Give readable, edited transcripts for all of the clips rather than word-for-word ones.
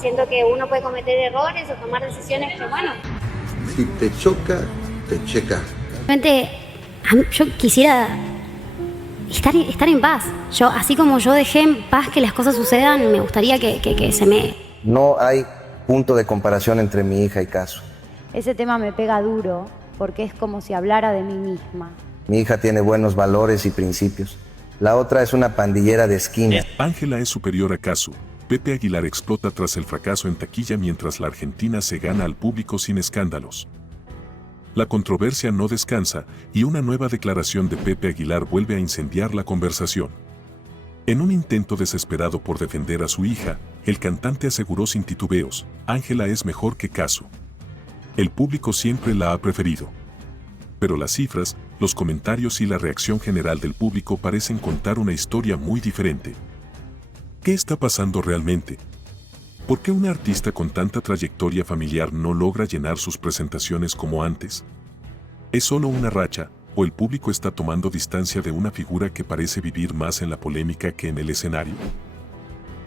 Siento que uno puede cometer errores o tomar decisiones, pero bueno. Si te choca, te checa. Realmente, yo quisiera estar en paz. Así como yo dejé en paz que las cosas sucedan, me gustaría que se me... No hay punto de comparación entre mi hija y Cazzu. Ese tema me pega duro porque es como si hablara de mí misma. Mi hija tiene buenos valores y principios. La otra es una pandillera de esquina. Ángela es superior a Cazzu. Pepe Aguilar explota tras el fracaso en taquilla mientras la Argentina se gana al público sin escándalos. La controversia no descansa y una nueva declaración de Pepe Aguilar vuelve a incendiar la conversación. En un intento desesperado por defender a su hija, el cantante aseguró sin titubeos, Ángela es mejor que Cazzu. El público siempre la ha preferido. Pero las cifras, los comentarios y la reacción general del público parecen contar una historia muy diferente. ¿Qué está pasando realmente? ¿Por qué una artista con tanta trayectoria familiar no logra llenar sus presentaciones como antes? ¿Es solo una racha, o el público está tomando distancia de una figura que parece vivir más en la polémica que en el escenario?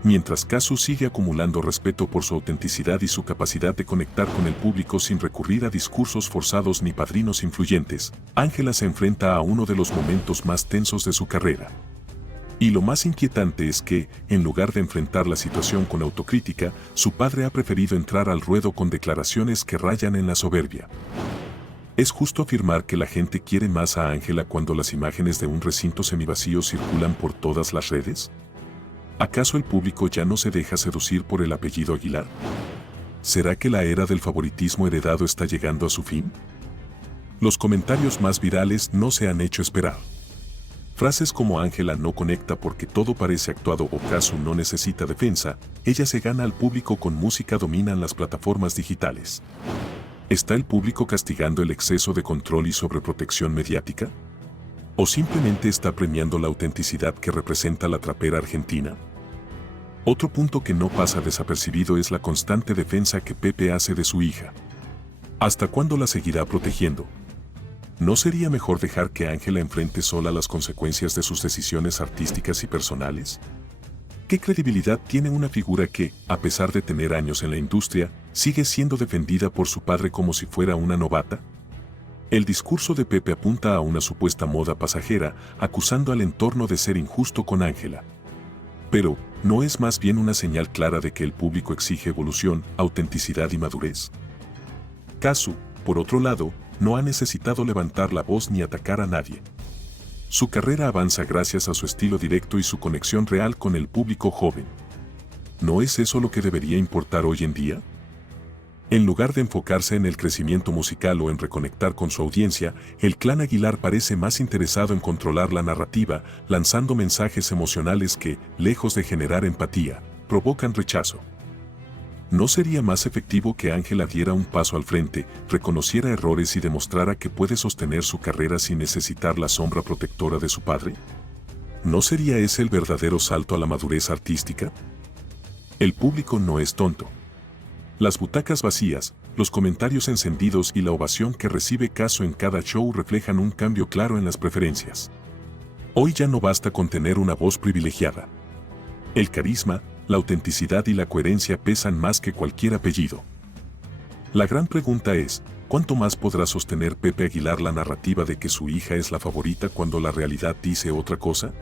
Mientras Cazzu sigue acumulando respeto por su autenticidad y su capacidad de conectar con el público sin recurrir a discursos forzados ni padrinos influyentes, Ángela se enfrenta a uno de los momentos más tensos de su carrera. Y lo más inquietante es que, en lugar de enfrentar la situación con autocrítica, su padre ha preferido entrar al ruedo con declaraciones que rayan en la soberbia. ¿Es justo afirmar que la gente quiere más a Ángela cuando las imágenes de un recinto semivacío circulan por todas las redes? ¿Acaso el público ya no se deja seducir por el apellido Aguilar? ¿Será que la era del favoritismo heredado está llegando a su fin? Los comentarios más virales no se han hecho esperar. Frases como Ángela no conecta porque todo parece actuado o Cazzu no necesita defensa, ella se gana al público con música dominan las plataformas digitales. ¿Está el público castigando el exceso de control y sobreprotección mediática? ¿O simplemente está premiando la autenticidad que representa la trapera argentina? Otro punto que no pasa desapercibido es la constante defensa que Pepe hace de su hija. ¿Hasta cuándo la seguirá protegiendo? ¿No sería mejor dejar que Ángela enfrente sola las consecuencias de sus decisiones artísticas y personales? ¿Qué credibilidad tiene una figura que, a pesar de tener años en la industria, sigue siendo defendida por su padre como si fuera una novata? El discurso de Pepe apunta a una supuesta moda pasajera, acusando al entorno de ser injusto con Ángela. Pero, ¿no es más bien una señal clara de que el público exige evolución, autenticidad y madurez? Cazzu, por otro lado, no ha necesitado levantar la voz ni atacar a nadie. Su carrera avanza gracias a su estilo directo y su conexión real con el público joven. ¿No es eso lo que debería importar hoy en día? En lugar de enfocarse en el crecimiento musical o en reconectar con su audiencia, el clan Aguilar parece más interesado en controlar la narrativa, lanzando mensajes emocionales que, lejos de generar empatía, provocan rechazo. ¿No sería más efectivo que Ángela diera un paso al frente, reconociera errores y demostrara que puede sostener su carrera sin necesitar la sombra protectora de su padre? ¿No sería ese el verdadero salto a la madurez artística? El público no es tonto. Las butacas vacías, los comentarios encendidos y la ovación que recibe Cazzu en cada show reflejan un cambio claro en las preferencias. Hoy ya no basta con tener una voz privilegiada. El carisma, la autenticidad y la coherencia pesan más que cualquier apellido. La gran pregunta es, ¿cuánto más podrá sostener Pepe Aguilar la narrativa de que su hija es la favorita cuando la realidad dice otra cosa?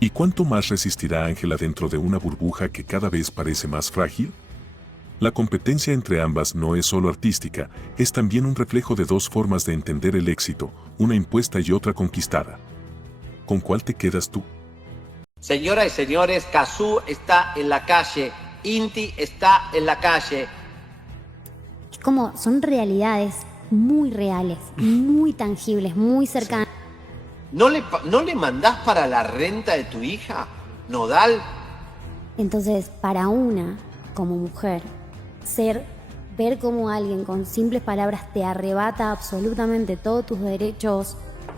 ¿Y cuánto más resistirá Ángela dentro de una burbuja que cada vez parece más frágil? La competencia entre ambas no es solo artística, es también un reflejo de dos formas de entender el éxito, una impuesta y otra conquistada. ¿Con cuál te quedas tú? Señoras y señores, Cazzu está en la calle, Inti está en la calle. Es como, son realidades muy reales, muy tangibles, muy cercanas. ¿No le mandás para la renta de tu hija, Nodal? Entonces, para una, como mujer, ver cómo alguien con simples palabras te arrebata absolutamente todos tus derechos.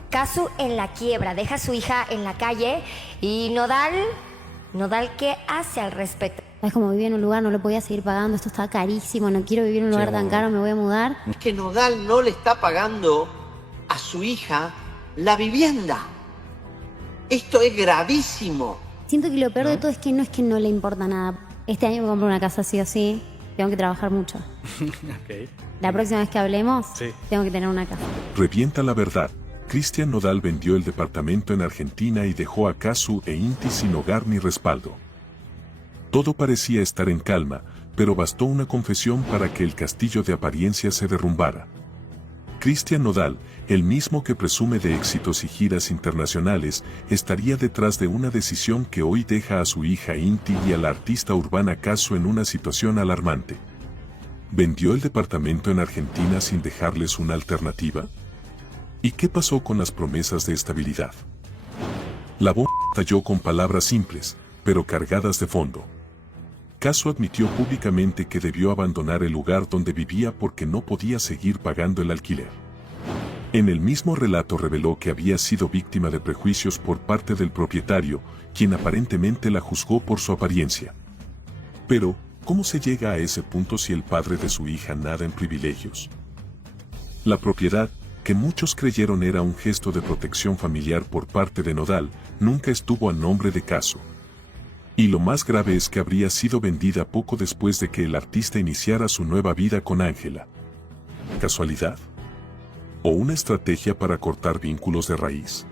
Cazzu en la quiebra, deja a su hija en la calle y Nodal, ¿qué hace al respecto? Es como vivir en un lugar, no lo podía seguir pagando, esto está carísimo, no quiero vivir en un lugar tan caro, me voy a mudar. Es que Nodal no le está pagando a su hija la vivienda. Esto es gravísimo. Siento que lo peor de todo es que no le importa nada. este año me compro una casa sí o sí, tengo que trabajar mucho. Ok. La próxima vez que hablemos, Sí. tengo que tener una casa. Revienta la verdad. Cristian Nodal vendió el departamento en Argentina y dejó a Cazzu e Inti sin hogar ni respaldo. Todo parecía estar en calma, pero bastó una confesión para que el castillo de apariencia se derrumbara. Cristian Nodal, el mismo que presume de éxitos y giras internacionales, estaría detrás de una decisión que hoy deja a su hija Inti y a la artista urbana Cazzu en una situación alarmante. ¿Vendió el departamento en Argentina sin dejarles una alternativa? ¿Y qué pasó con las promesas de estabilidad? La bomba estalló con palabras simples, pero cargadas de fondo. Cazzu admitió públicamente que debió abandonar el lugar donde vivía porque no podía seguir pagando el alquiler. En el mismo relato reveló que había sido víctima de prejuicios por parte del propietario, quien aparentemente la juzgó por su apariencia. Pero, ¿cómo se llega a ese punto si el padre de su hija nada en privilegios? La propiedad, que muchos creyeron era un gesto de protección familiar por parte de Nodal, nunca estuvo a nombre de Cazzu. Y lo más grave es que habría sido vendida poco después de que el artista iniciara su nueva vida con Ángela. ¿Casualidad? ¿O una estrategia para cortar vínculos de raíz?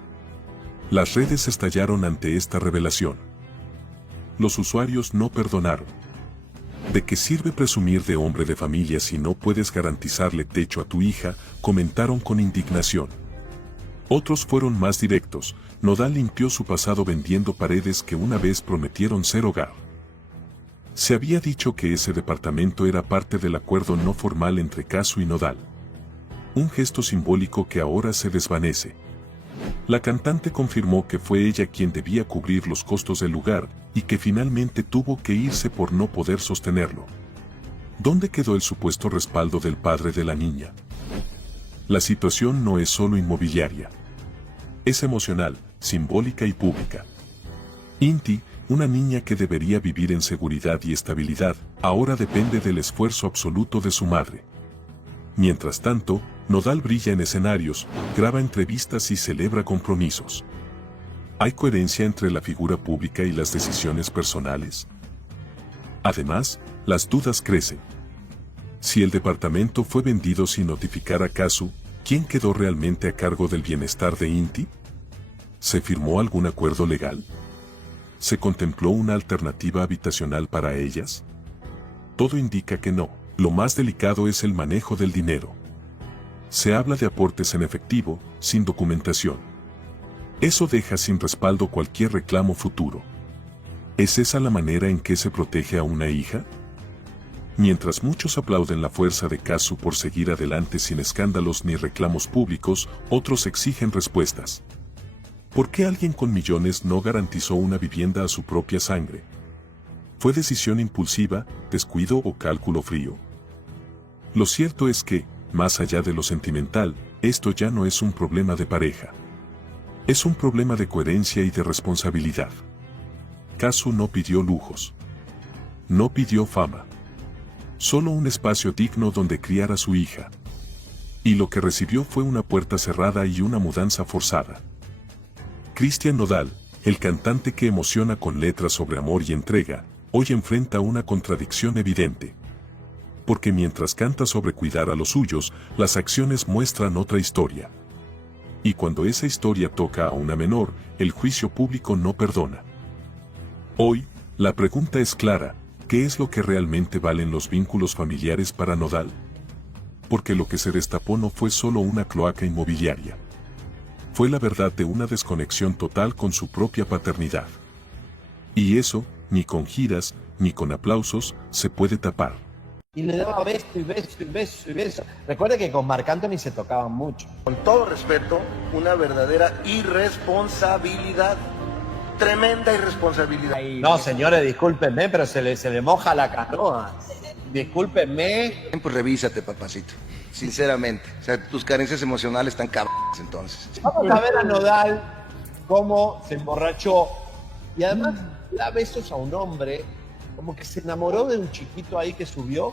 Las redes estallaron ante esta revelación. Los usuarios no perdonaron. ¿De qué sirve presumir de hombre de familia si no puedes garantizarle techo a tu hija?, comentaron con indignación. Otros fueron más directos. Nodal limpió su pasado vendiendo paredes que una vez prometieron ser hogar. Se había dicho que ese departamento era parte del acuerdo no formal entre Cazzu y Nodal. Un gesto simbólico que ahora se desvanece. La cantante confirmó que fue ella quien debía cubrir los costos del lugar y que finalmente tuvo que irse por no poder sostenerlo. ¿Dónde quedó el supuesto respaldo del padre de la niña? La situación no es solo inmobiliaria. Es emocional, simbólica y pública. Inti, una niña que debería vivir en seguridad y estabilidad, ahora depende del esfuerzo absoluto de su madre. Mientras tanto, Nodal brilla en escenarios, graba entrevistas y celebra compromisos. ¿Hay coherencia entre la figura pública y las decisiones personales? Además, las dudas crecen. Si el departamento fue vendido sin notificar a Cazzu, ¿quién quedó realmente a cargo del bienestar de Inti? ¿Se firmó algún acuerdo legal? ¿Se contempló una alternativa habitacional para ellas? Todo indica que no. Lo más delicado es el manejo del dinero. Se habla de aportes en efectivo, sin documentación. Eso deja sin respaldo cualquier reclamo futuro. ¿Es esa la manera en que se protege a una hija? Mientras muchos aplauden la fuerza de Cazzu por seguir adelante sin escándalos ni reclamos públicos, otros exigen respuestas. ¿Por qué alguien con millones no garantizó una vivienda a su propia sangre? ¿Fue decisión impulsiva, descuido o cálculo frío? Lo cierto es que, más allá de lo sentimental, esto ya no es un problema de pareja. Es un problema de coherencia y de responsabilidad. Cazzu no pidió lujos. No pidió fama. Solo un espacio digno donde criar a su hija. Y lo que recibió fue una puerta cerrada y una mudanza forzada. Cristian Nodal, el cantante que emociona con letras sobre amor y entrega, hoy enfrenta una contradicción evidente. Porque mientras canta sobre cuidar a los suyos, las acciones muestran otra historia. Y cuando esa historia toca a una menor, el juicio público no perdona. Hoy, la pregunta es clara: ¿qué es lo que realmente valen los vínculos familiares para Nodal? Porque lo que se destapó no fue solo una cloaca inmobiliaria. Fue la verdad de una desconexión total con su propia paternidad. Y eso, ni con giras, ni con aplausos, se puede tapar. Y le daba beso y beso y beso y beso. Recuerde que con Marc Anthony se tocaban mucho. Con todo respeto, una verdadera irresponsabilidad. Tremenda irresponsabilidad. No, señores, discúlpenme, pero se le moja la canoa. Discúlpenme. Pues revísate, papacito. Sinceramente. O sea, tus carencias emocionales están cabronas entonces. Vamos a ver a Nodal cómo se emborrachó. Y además da besos a un hombre como que se enamoró de un chiquito ahí que subió.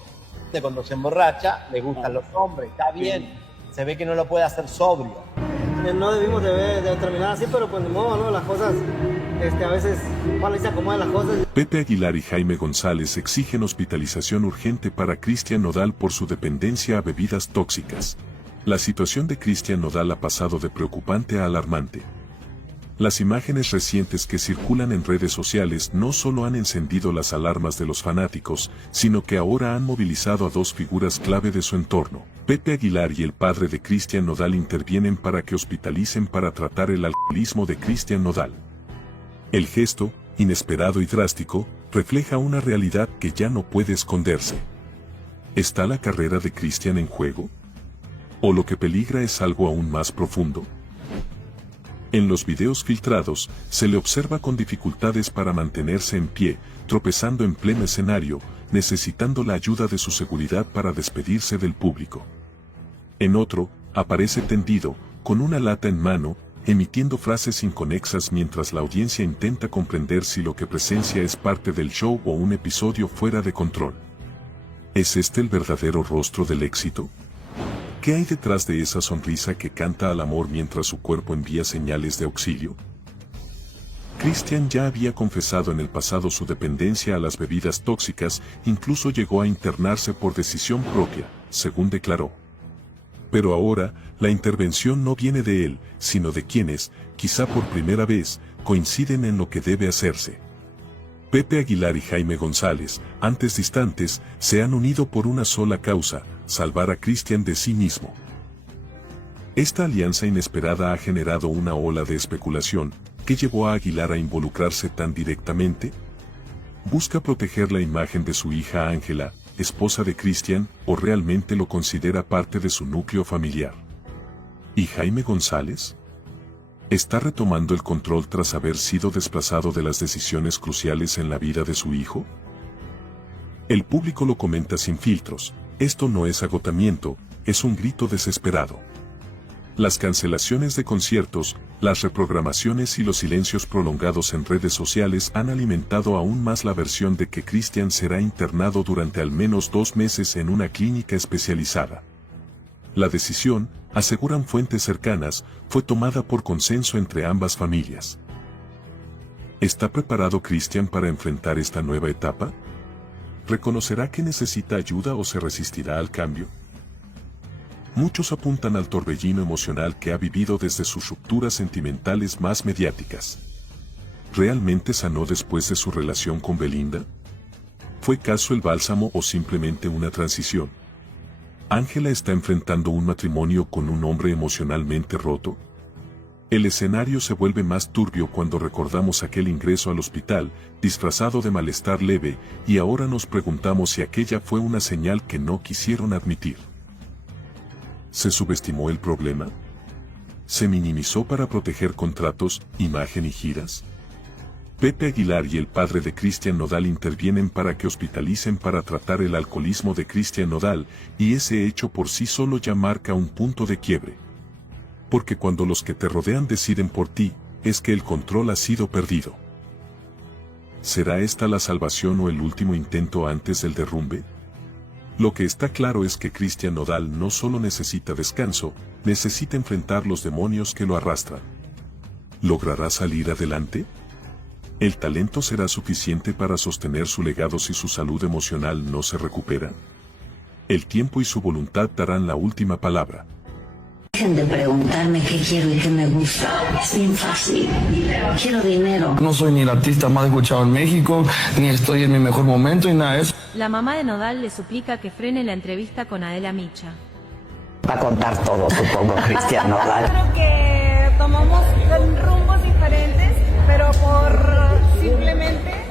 De cuando se emborracha, le gustan los hombres. Está bien. Se ve que no lo puede hacer sobrio. No debimos de terminar así, pero pues de modo, ¿no? Las cosas a veces igual se acomodan las cosas. Pepe Aguilar y Jaime González exigen hospitalización urgente para Cristian Nodal por su dependencia a bebidas tóxicas. La situación de Cristian Nodal ha pasado de preocupante a alarmante. Las imágenes recientes que circulan en redes sociales no solo han encendido las alarmas de los fanáticos, sino que ahora han movilizado a dos figuras clave de su entorno. Pepe Aguilar y el padre de Cristian Nodal intervienen para que hospitalicen para tratar el alcoholismo de Cristian Nodal. El gesto, inesperado y drástico, refleja una realidad que ya no puede esconderse. ¿Está la carrera de Cristian en juego? ¿O lo que peligra es algo aún más profundo? En los videos filtrados, se le observa con dificultades para mantenerse en pie, tropezando en pleno escenario, necesitando la ayuda de su seguridad para despedirse del público. En otro, aparece tendido, con una lata en mano, emitiendo frases inconexas mientras la audiencia intenta comprender si lo que presencia es parte del show o un episodio fuera de control. ¿Es este el verdadero rostro del éxito? ¿Qué hay detrás de esa sonrisa que canta al amor mientras su cuerpo envía señales de auxilio? Cristian ya había confesado en el pasado su dependencia a las bebidas tóxicas, incluso llegó a internarse por decisión propia, según declaró. Pero ahora, la intervención no viene de él, sino de quienes, quizá por primera vez, coinciden en lo que debe hacerse. Pepe Aguilar y Jaime González, antes distantes, se han unido por una sola causa: salvar a Cristian de sí mismo. Esta alianza inesperada ha generado una ola de especulación. ¿Qué llevó a Aguilar a involucrarse tan directamente? ¿Busca proteger la imagen de su hija Ángela, esposa de Cristian, o realmente lo considera parte de su núcleo familiar? ¿Y Jaime González? ¿Está retomando el control tras haber sido desplazado de las decisiones cruciales en la vida de su hijo? El público lo comenta sin filtros. Esto no es agotamiento, es un grito desesperado. Las cancelaciones de conciertos, las reprogramaciones y los silencios prolongados en redes sociales han alimentado aún más la versión de que Cristian será internado durante al menos 2 meses en una clínica especializada. La decisión, aseguran fuentes cercanas, fue tomada por consenso entre ambas familias. ¿Está preparado Cristian para enfrentar esta nueva etapa? ¿Reconocerá que necesita ayuda o se resistirá al cambio? Muchos apuntan al torbellino emocional que ha vivido desde sus rupturas sentimentales más mediáticas. ¿Realmente sanó después de su relación con Belinda? ¿Fue Cazzu el bálsamo o simplemente una transición? ¿Ángela está enfrentando un matrimonio con un hombre emocionalmente roto? El escenario se vuelve más turbio cuando recordamos aquel ingreso al hospital, disfrazado de malestar leve, y ahora nos preguntamos si aquella fue una señal que no quisieron admitir. ¿Se subestimó el problema? ¿Se minimizó para proteger contratos, imagen y giras? Pepe Aguilar y el padre de Cristian Nodal intervienen para que hospitalicen para tratar el alcoholismo de Cristian Nodal, y ese hecho por sí solo ya marca un punto de quiebre. Porque cuando los que te rodean deciden por ti, es que el control ha sido perdido. ¿Será esta la salvación o el último intento antes del derrumbe? Lo que está claro es que Cristian Nodal no solo necesita descanso, necesita enfrentar los demonios que lo arrastran. ¿Logrará salir adelante? ¿El talento será suficiente para sostener su legado si su salud emocional no se recupera? El tiempo y su voluntad darán la última palabra. Dejen de preguntarme qué quiero y qué me gusta. Es bien fácil. Quiero dinero. No soy ni el artista más escuchado en México, ni estoy en mi mejor momento y nada de eso. La mamá de Nodal le suplica que frene la entrevista con Adela Micha. Va a contar todo, supongo, Cristian Nodal. Creo que tomamos rumbos diferentes, pero simplemente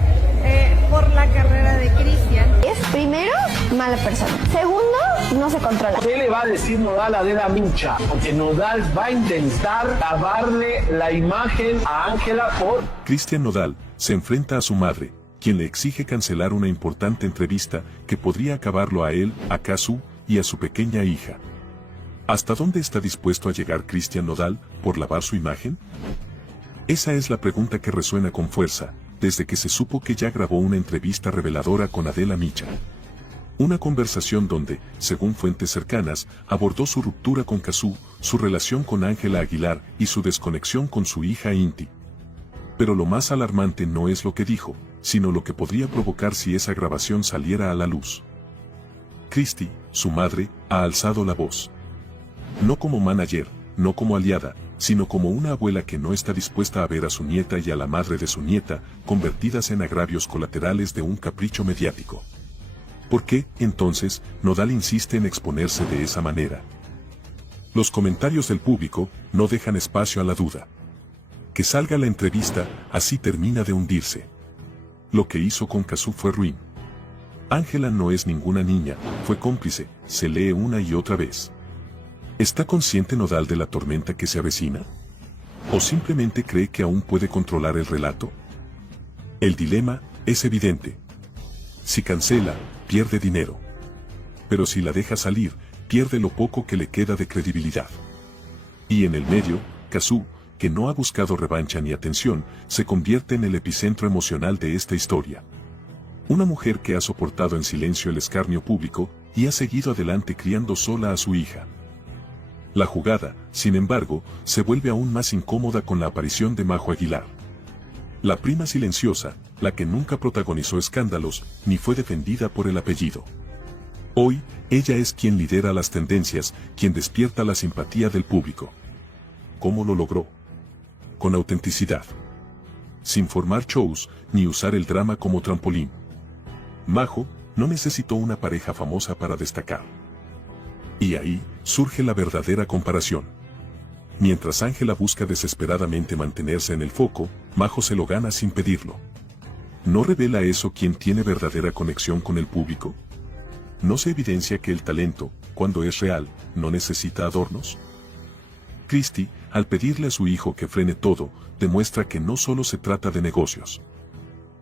por la carrera de Cristian. Es primero, mala persona. Segundo, no se controla. ¿Qué le va a decir Nodal a Adela Micha? Porque Nodal va a intentar lavarle la imagen a Ángela por... Cristian Nodal se enfrenta a su madre, quien le exige cancelar una importante entrevista que podría acabarlo a él, a Cazzu y a su pequeña hija. ¿Hasta dónde está dispuesto a llegar Cristian Nodal por lavar su imagen? Esa es la pregunta que resuena con fuerza, desde que se supo que ya grabó una entrevista reveladora con Adela Micha. Una conversación donde, según fuentes cercanas, abordó su ruptura con Cazzu, su relación con Ángela Aguilar y su desconexión con su hija Inti. Pero lo más alarmante no es lo que dijo, sino lo que podría provocar si esa grabación saliera a la luz. Christy, su madre, ha alzado la voz. No como manager, no como aliada, sino como una abuela que no está dispuesta a ver a su nieta y a la madre de su nieta convertidas en agravios colaterales de un capricho mediático. ¿Por qué, entonces, Nodal insiste en exponerse de esa manera? Los comentarios del público no dejan espacio a la duda. Que salga la entrevista, así termina de hundirse. Lo que hizo con Cazzu fue ruin. Ángela no es ninguna niña, fue cómplice, se lee una y otra vez. ¿Está consciente Nodal de la tormenta que se avecina? ¿O simplemente cree que aún puede controlar el relato? El dilema es evidente. Si cancela, pierde dinero. Pero si la deja salir, pierde lo poco que le queda de credibilidad. Y en el medio, Cazzu, que no ha buscado revancha ni atención, se convierte en el epicentro emocional de esta historia. Una mujer que ha soportado en silencio el escarnio público y ha seguido adelante criando sola a su hija. La jugada, sin embargo, se vuelve aún más incómoda con la aparición de Majo Aguilar. La prima silenciosa, la que nunca protagonizó escándalos, ni fue defendida por el apellido. Hoy, ella es quien lidera las tendencias, quien despierta la simpatía del público. ¿Cómo lo logró? Con autenticidad. Sin formar shows, ni usar el drama como trampolín. Majo no necesitó una pareja famosa para destacar. Y ahí surge la verdadera comparación. Mientras Ángela busca desesperadamente mantenerse en el foco, Majo se lo gana sin pedirlo. ¿No revela eso quién tiene verdadera conexión con el público? ¿No se evidencia que el talento, cuando es real, no necesita adornos? Christy, al pedirle a su hijo que frene todo, demuestra que no solo se trata de negocios.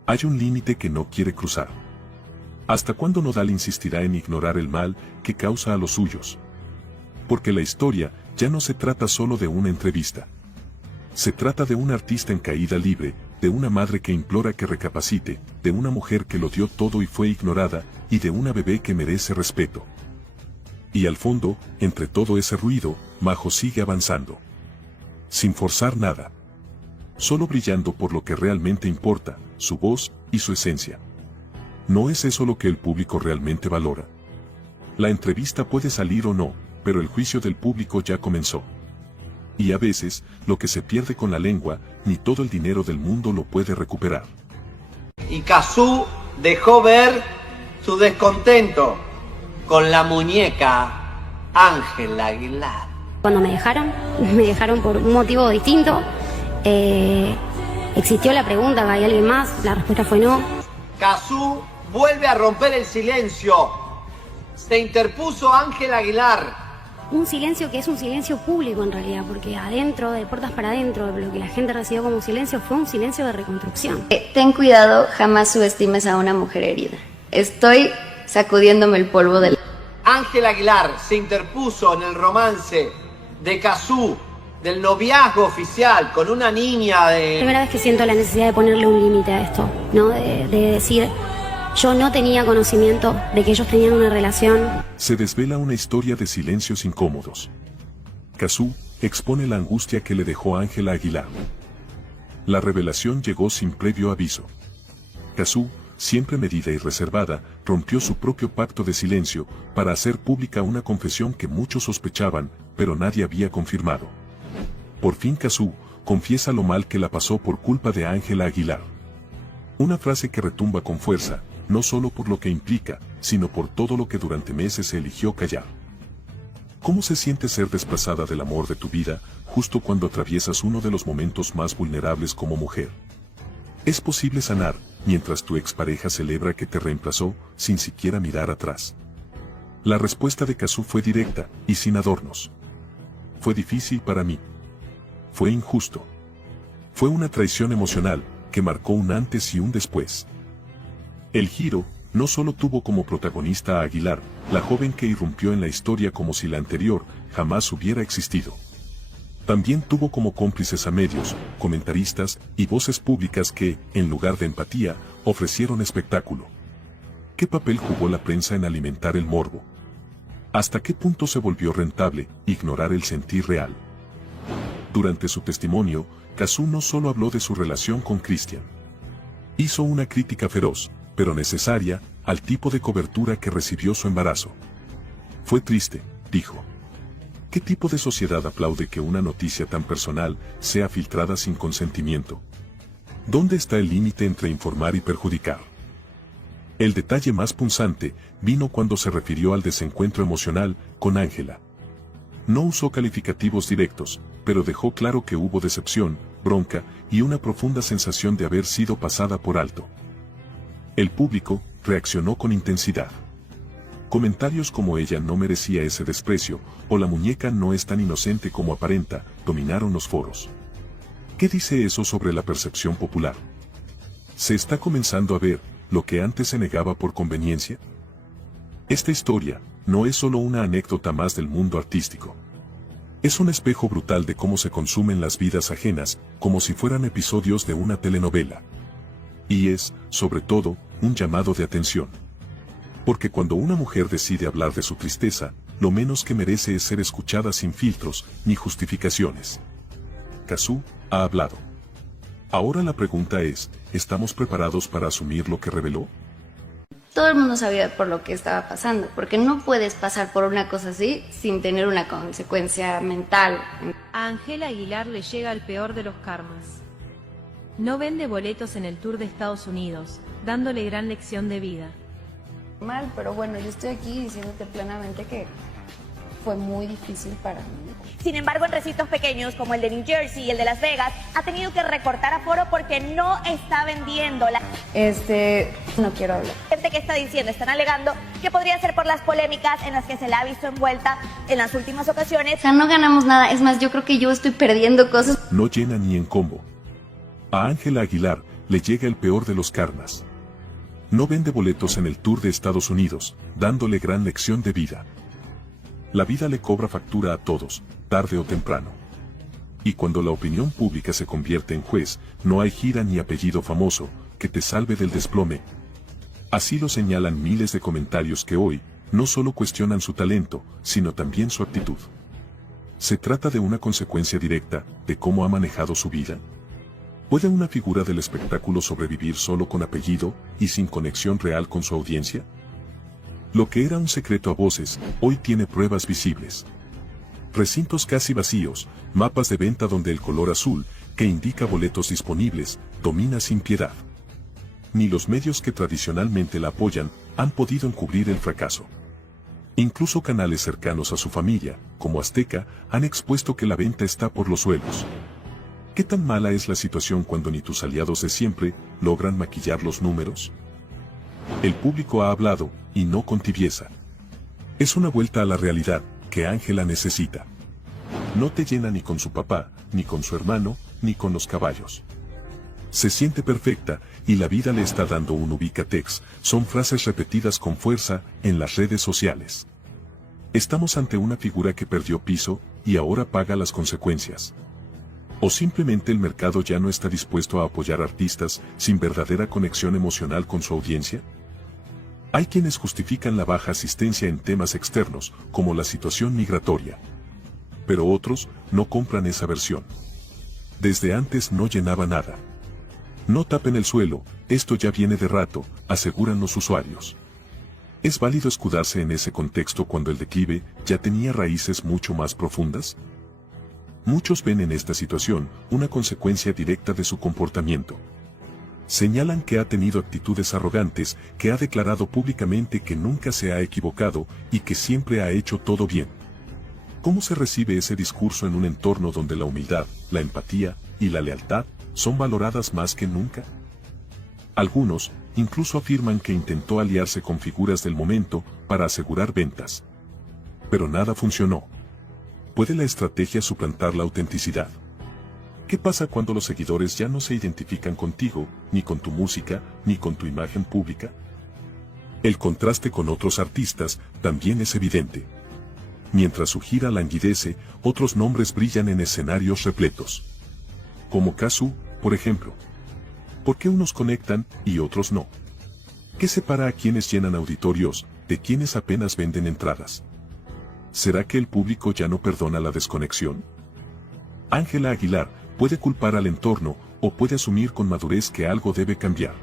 Hay un límite que no quiere cruzar. ¿Hasta cuándo Nodal insistirá en ignorar el mal que causa a los suyos? Porque la historia ya no se trata solo de una entrevista. Se trata de un artista en caída libre, de una madre que implora que recapacite, de una mujer que lo dio todo y fue ignorada, y de una bebé que merece respeto. Y al fondo, entre todo ese ruido, Majo sigue avanzando. Sin forzar nada. Solo brillando por lo que realmente importa, su voz y su esencia. ¿No es eso lo que el público realmente valora? La entrevista puede salir o no, pero el juicio del público ya comenzó. Y a veces, lo que se pierde con la lengua, ni todo el dinero del mundo lo puede recuperar. Y Cazzu dejó ver su descontento con la muñeca Ángela Aguilar. Cuando me dejaron por un motivo distinto. Existió la pregunta, ¿hay alguien más? La respuesta fue no. Cazzu vuelve a romper el silencio. Se interpuso Ángela Aguilar. Un silencio que es un silencio público en realidad, porque adentro, de puertas para adentro, lo que la gente recibió como silencio fue un silencio de reconstrucción. Ten cuidado, jamás subestimes a una mujer herida. Estoy sacudiéndome el polvo del... Ángela Aguilar se interpuso en el romance de Cazzu, del noviazgo oficial con una niña de... Primera vez que siento la necesidad de ponerle un límite a esto, ¿no? De decir, yo no tenía conocimiento de que ellos tenían una relación. Se desvela una historia de silencios incómodos. Cazzu expone la angustia que le dejó Ángela Aguilar. La revelación llegó sin previo aviso. Cazzu, siempre medida y reservada, rompió su propio pacto de silencio para hacer pública una confesión que muchos sospechaban, pero nadie había confirmado. Por fin Cazzu confiesa lo mal que la pasó por culpa de Ángela Aguilar. Una frase que retumba con fuerza, no solo por lo que implica, sino por todo lo que durante meses se eligió callar. ¿Cómo se siente ser desplazada del amor de tu vida, justo cuando atraviesas uno de los momentos más vulnerables como mujer? ¿Es posible sanar, mientras tu expareja celebra que te reemplazó, sin siquiera mirar atrás? La respuesta de Cazzu fue directa, y sin adornos. Fue difícil para mí. Fue injusto. Fue una traición emocional, que marcó un antes y un después. El giro no solo tuvo como protagonista a Aguilar, la joven que irrumpió en la historia como si la anterior jamás hubiera existido. También tuvo como cómplices a medios, comentaristas y voces públicas que, en lugar de empatía, ofrecieron espectáculo. ¿Qué papel jugó la prensa en alimentar el morbo? ¿Hasta qué punto se volvió rentable ignorar el sentir real? Durante su testimonio, Cazzu no solo habló de su relación con Cristian. Hizo una crítica feroz, pero necesaria, al tipo de cobertura que recibió su embarazo. Fue triste, dijo. ¿Qué tipo de sociedad aplaude que una noticia tan personal sea filtrada sin consentimiento? ¿Dónde está el límite entre informar y perjudicar? El detalle más punzante vino cuando se refirió al desencuentro emocional con Ángela. No usó calificativos directos, pero dejó claro que hubo decepción, bronca y una profunda sensación de haber sido pasada por alto. El público reaccionó con intensidad. Comentarios como ella no merecía ese desprecio, o la muñeca no es tan inocente como aparenta, dominaron los foros. ¿Qué dice eso sobre la percepción popular? ¿Se está comenzando a ver lo que antes se negaba por conveniencia? Esta historia no es solo una anécdota más del mundo artístico. Es un espejo brutal de cómo se consumen las vidas ajenas, como si fueran episodios de una telenovela. Y es, sobre todo, un llamado de atención. Porque cuando una mujer decide hablar de su tristeza, lo menos que merece es ser escuchada sin filtros ni justificaciones. Cazzu ha hablado. Ahora la pregunta es, ¿estamos preparados para asumir lo que reveló? Todo el mundo sabía por lo que estaba pasando, porque no puedes pasar por una cosa así sin tener una consecuencia mental. A Ángela Aguilar le llega el peor de los karmas. No vende boletos en el tour de Estados Unidos, dándole gran lección de vida. Mal, pero bueno, yo estoy aquí diciéndote plenamente que fue muy difícil para mí. Sin embargo, en recintos pequeños como el de New Jersey y el de Las Vegas, ha tenido que recortar aforo porque no está vendiendo. No quiero hablar. Gente que está diciendo, están alegando que podría ser por las polémicas en las que se la ha visto envuelta en las últimas ocasiones. O sea, no ganamos nada, es más, yo creo que yo estoy perdiendo cosas. No llena ni en combo. A Ángela Aguilar le llega el peor de los karmas. No vende boletos en el tour de Estados Unidos, dándole gran lección de vida. La vida le cobra factura a todos, tarde o temprano. Y cuando la opinión pública se convierte en juez, no hay gira ni apellido famoso que te salve del desplome. Así lo señalan miles de comentarios que hoy no solo cuestionan su talento, sino también su actitud. ¿Se trata de una consecuencia directa de cómo ha manejado su vida? ¿Puede una figura del espectáculo sobrevivir solo con apellido y sin conexión real con su audiencia? Lo que era un secreto a voces, hoy tiene pruebas visibles. Recintos casi vacíos, mapas de venta donde el color azul, que indica boletos disponibles, domina sin piedad. Ni los medios que tradicionalmente la apoyan han podido encubrir el fracaso. Incluso canales cercanos a su familia, como Azteca, han expuesto que la venta está por los suelos. ¿Qué tan mala es la situación cuando ni tus aliados de siempre logran maquillar los números? El público ha hablado, y no con tibieza. Es una vuelta a la realidad que Ángela necesita. No te llena ni con su papá, ni con su hermano, ni con los caballos. Se siente perfecta, y la vida le está dando un ubicatex, son frases repetidas con fuerza en las redes sociales. Estamos ante una figura que perdió piso, y ahora paga las consecuencias. ¿O simplemente el mercado ya no está dispuesto a apoyar artistas sin verdadera conexión emocional con su audiencia? Hay quienes justifican la baja asistencia en temas externos, como la situación migratoria. Pero otros no compran esa versión. Desde antes no llenaba nada. No tapen el suelo, esto ya viene de rato, aseguran los usuarios. ¿Es válido escudarse en ese contexto cuando el declive ya tenía raíces mucho más profundas? Muchos ven en esta situación una consecuencia directa de su comportamiento. Señalan que ha tenido actitudes arrogantes, que ha declarado públicamente que nunca se ha equivocado y que siempre ha hecho todo bien. ¿Cómo se recibe ese discurso en un entorno donde la humildad, la empatía y la lealtad son valoradas más que nunca? Algunos incluso afirman que intentó aliarse con figuras del momento para asegurar ventas. Pero nada funcionó. ¿Puede la estrategia suplantar la autenticidad? ¿Qué pasa cuando los seguidores ya no se identifican contigo, ni con tu música, ni con tu imagen pública? El contraste con otros artistas también es evidente. Mientras su gira languidece, otros nombres brillan en escenarios repletos. Como Cazzu, por ejemplo. ¿Por qué unos conectan y otros no? ¿Qué separa a quienes llenan auditorios de quienes apenas venden entradas? ¿Será que el público ya no perdona la desconexión? Ángela Aguilar puede culpar al entorno o puede asumir con madurez que algo debe cambiar.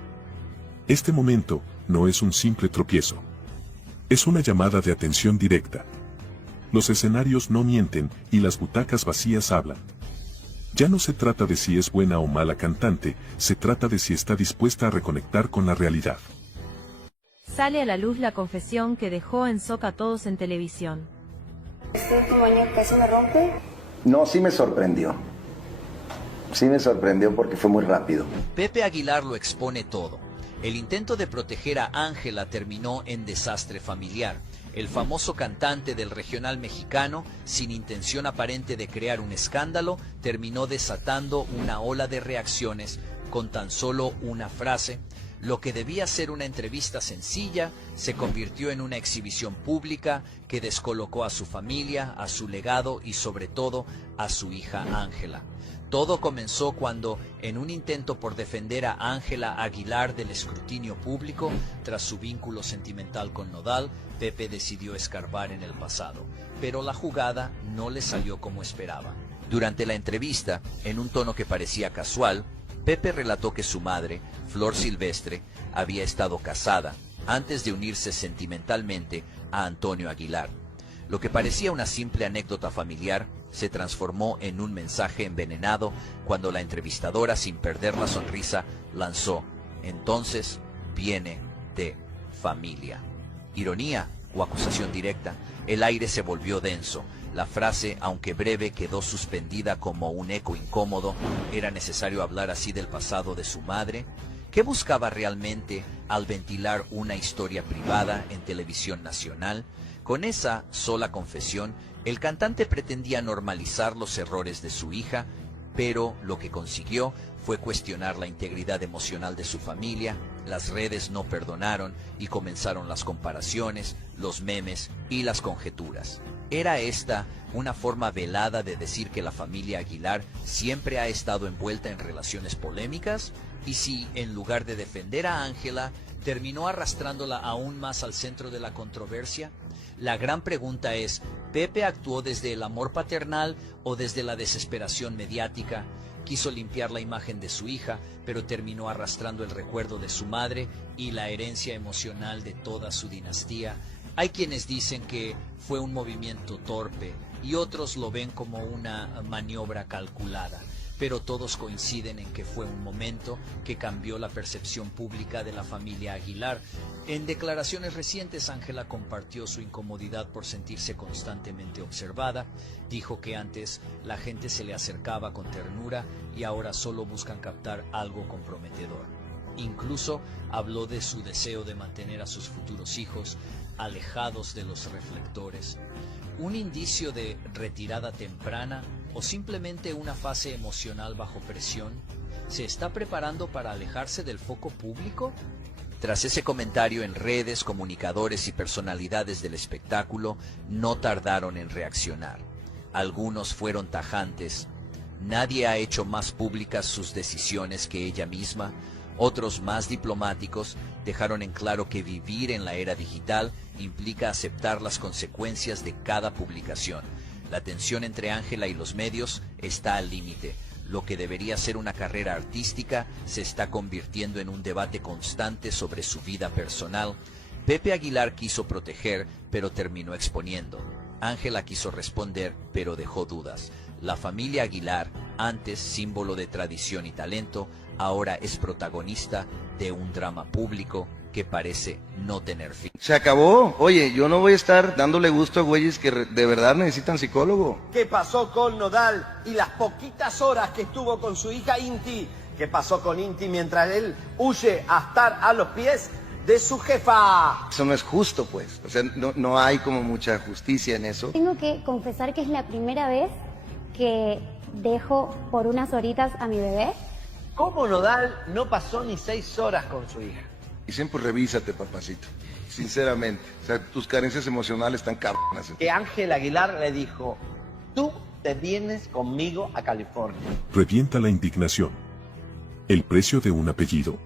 Este momento no es un simple tropiezo. Es una llamada de atención directa. Los escenarios no mienten y las butacas vacías hablan. Ya no se trata de si es buena o mala cantante, se trata de si está dispuesta a reconectar con la realidad. Sale a la luz la confesión que dejó en shock a todos en televisión. ¿Este último año casi me rompe? No, sí me sorprendió. Sí me sorprendió porque fue muy rápido. Pepe Aguilar lo expone todo. El intento de proteger a Ángela terminó en desastre familiar. El famoso cantante del regional mexicano, sin intención aparente de crear un escándalo, terminó desatando una ola de reacciones con tan solo una frase. Lo que debía ser una entrevista sencilla se convirtió en una exhibición pública que descolocó a su familia, a su legado y sobre todo a su hija Ángela. Todo comenzó cuando, en un intento por defender a Ángela Aguilar del escrutinio público, tras su vínculo sentimental con Nodal, Pepe decidió escarbar en el pasado, pero la jugada no le salió como esperaba. Durante la entrevista, en un tono que parecía casual, Pepe relató que su madre, Flor Silvestre, había estado casada antes de unirse sentimentalmente a Antonio Aguilar. Lo que parecía una simple anécdota familiar se transformó en un mensaje envenenado cuando la entrevistadora, sin perder la sonrisa, lanzó: entonces viene de familia. Ironía o acusación directa, el aire se volvió denso. La frase, aunque breve, quedó suspendida como un eco incómodo. ¿Era necesario hablar así del pasado de su madre? ¿Qué buscaba realmente al ventilar una historia privada en televisión nacional? Con esa sola confesión, el cantante pretendía normalizar los errores de su hija, pero lo que consiguió fue cuestionar la integridad emocional de su familia. Las redes no perdonaron y comenzaron las comparaciones, los memes y las conjeturas. ¿Era esta una forma velada de decir que la familia Aguilar siempre ha estado envuelta en relaciones polémicas? ¿Y si, en lugar de defender a Ángela, terminó arrastrándola aún más al centro de la controversia? La gran pregunta es, ¿Pepe actuó desde el amor paternal o desde la desesperación mediática? Quiso limpiar la imagen de su hija, pero terminó arrastrando el recuerdo de su madre y la herencia emocional de toda su dinastía. Hay quienes dicen que fue un movimiento torpe y otros lo ven como una maniobra calculada, pero todos coinciden en que fue un momento que cambió la percepción pública de la familia Aguilar. En declaraciones recientes, Ángela compartió su incomodidad por sentirse constantemente observada. Dijo que antes la gente se le acercaba con ternura y ahora solo buscan captar algo comprometedor. Incluso habló de su deseo de mantener a sus futuros hijos alejados de los reflectores. ¿Un indicio de retirada temprana o simplemente una fase emocional bajo presión? ¿Se está preparando para alejarse del foco público? Tras ese comentario en redes, comunicadores y personalidades del espectáculo no tardaron en reaccionar. Algunos fueron tajantes. Nadie ha hecho más públicas sus decisiones que ella misma. Otros, más diplomáticos, dejaron en claro que vivir en la era digital implica aceptar las consecuencias de cada publicación. La tensión entre Ángela y los medios está al límite. Lo que debería ser una carrera artística se está convirtiendo en un debate constante sobre su vida personal. Pepe Aguilar quiso proteger, pero terminó exponiendo. Ángela quiso responder, pero dejó dudas. La familia Aguilar, antes símbolo de tradición y talento, ahora es protagonista de un drama público que parece no tener fin. Se acabó. Oye, yo no voy a estar dándole gusto a güeyes que de verdad necesitan psicólogo. ¿Qué pasó con Nodal y las poquitas horas que estuvo con su hija Inti? ¿Qué pasó con Inti mientras él huye a estar a los pies de su jefa? Eso no es justo, pues. O sea, no hay como mucha justicia en eso. Tengo que confesar que es la primera vez que dejo por unas horitas a mi bebé. ¿Cómo Nodal no pasó ni 6 horas con su hija? Y siempre revísate, papacito. Sinceramente. O sea, tus carencias emocionales están cabronas. Que Ángela Aguilar le dijo, tú te vienes conmigo a California. Revienta la indignación. ¿El precio de un apellido?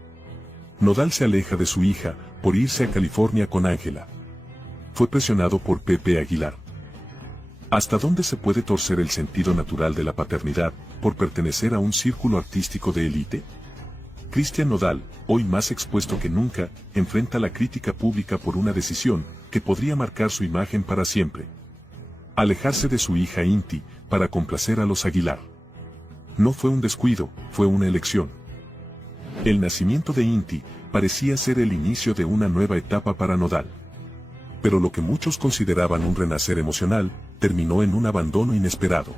Nodal se aleja de su hija por irse a California con Ángela. Fue presionado por Pepe Aguilar. ¿Hasta dónde se puede torcer el sentido natural de la paternidad por pertenecer a un círculo artístico de élite? Cristian Nodal, hoy más expuesto que nunca, enfrenta la crítica pública por una decisión que podría marcar su imagen para siempre. Alejarse de su hija Inti para complacer a los Aguilar. No fue un descuido, fue una elección. El nacimiento de Inti parecía ser el inicio de una nueva etapa para Nodal. Pero lo que muchos consideraban un renacer emocional, terminó en un abandono inesperado.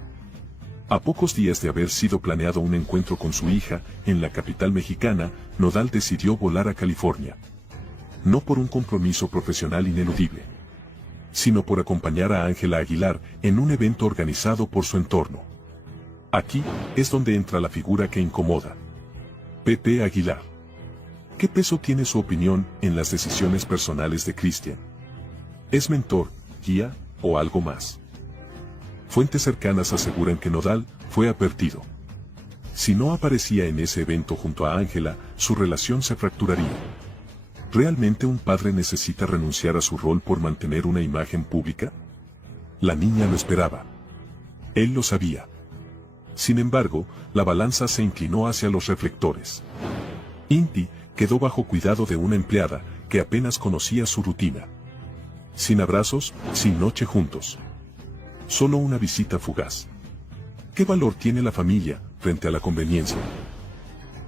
A pocos días de haber sido planeado un encuentro con su hija, en la capital mexicana, Nodal decidió volar a California. No por un compromiso profesional ineludible, sino por acompañar a Ángela Aguilar en un evento organizado por su entorno. Aquí es donde entra la figura que incomoda. Pepe Aguilar. ¿Qué peso tiene su opinión en las decisiones personales de Cristian? ¿Es mentor, guía o algo más? Fuentes cercanas aseguran que Nodal fue advertido. Si no aparecía en ese evento junto a Ángela, su relación se fracturaría. ¿Realmente un padre necesita renunciar a su rol por mantener una imagen pública? La niña lo esperaba. Él lo sabía. Sin embargo, la balanza se inclinó hacia los reflectores. Inti quedó bajo cuidado de una empleada que apenas conocía su rutina. Sin abrazos, sin noche juntos. Solo una visita fugaz. ¿Qué valor tiene la familia frente a la conveniencia?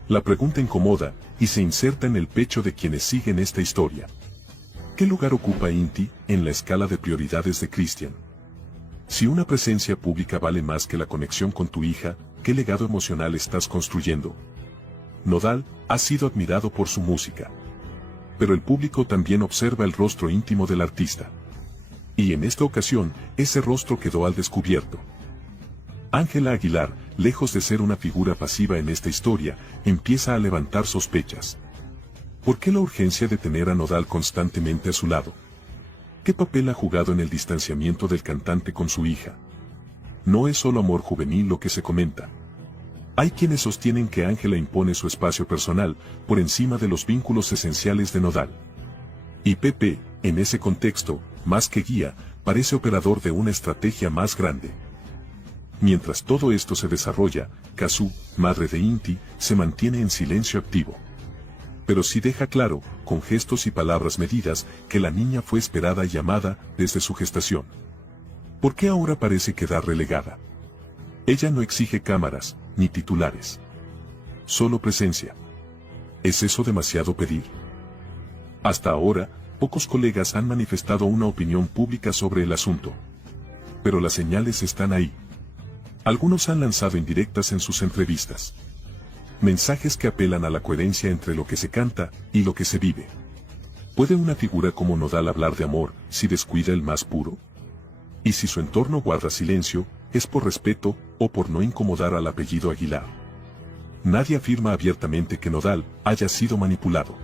La pregunta incomoda y se inserta en el pecho de quienes siguen esta historia. ¿Qué lugar ocupa Inti en la escala de prioridades de Cristian? Si una presencia pública vale más que la conexión con tu hija, ¿qué legado emocional estás construyendo? Nodal ha sido admirado por su música. Pero el público también observa el rostro íntimo del artista. Y en esta ocasión, ese rostro quedó al descubierto. Ángela Aguilar, lejos de ser una figura pasiva en esta historia, empieza a levantar sospechas. ¿Por qué la urgencia de tener a Nodal constantemente a su lado? ¿Qué papel ha jugado en el distanciamiento del cantante con su hija? No es solo amor juvenil lo que se comenta. Hay quienes sostienen que Ángela impone su espacio personal por encima de los vínculos esenciales de Nodal. Y Pepe, en ese contexto, más que guía, parece operador de una estrategia más grande. Mientras todo esto se desarrolla, Cazzu, madre de Inti, se mantiene en silencio activo. Pero sí deja claro, con gestos y palabras medidas, que la niña fue esperada y amada desde su gestación. ¿Por qué ahora parece quedar relegada? Ella no exige cámaras, ni titulares. Solo presencia. ¿Es eso demasiado pedir? Hasta ahora, pocos colegas han manifestado una opinión pública sobre el asunto. Pero las señales están ahí. Algunos han lanzado indirectas en sus entrevistas. Mensajes que apelan a la coherencia entre lo que se canta y lo que se vive. ¿Puede una figura como Nodal hablar de amor si descuida el más puro? Y si su entorno guarda silencio, ¿es por respeto o por no incomodar al apellido Aguilar? Nadie afirma abiertamente que Nodal haya sido manipulado.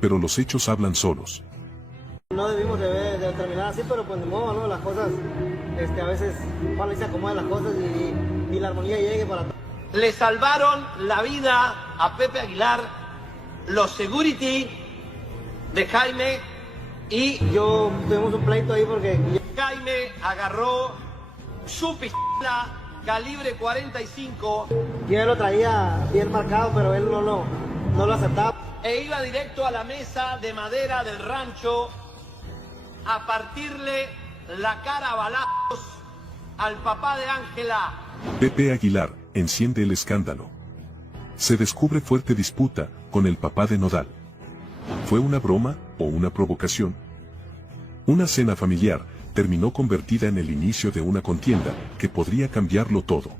Pero los hechos hablan solos. No debimos de terminar así, pero pues de modo, ¿no? Las cosas, a veces, ojalá y se acomoden las cosas y la armonía llegue para todos. Le salvaron la vida a Pepe Aguilar los security de Jaime y... Yo tuvimos un pleito ahí porque... Jaime agarró su pistola calibre 45. Yo lo traía bien marcado, pero él no lo aceptaba. E iba directo a la mesa de madera del rancho a partirle la cara a balazos al papá de Ángela. Pepe Aguilar enciende el escándalo. Se descubre fuerte disputa con el papá de Nodal. ¿Fue una broma o una provocación? Una cena familiar terminó convertida en el inicio de una contienda que podría cambiarlo todo.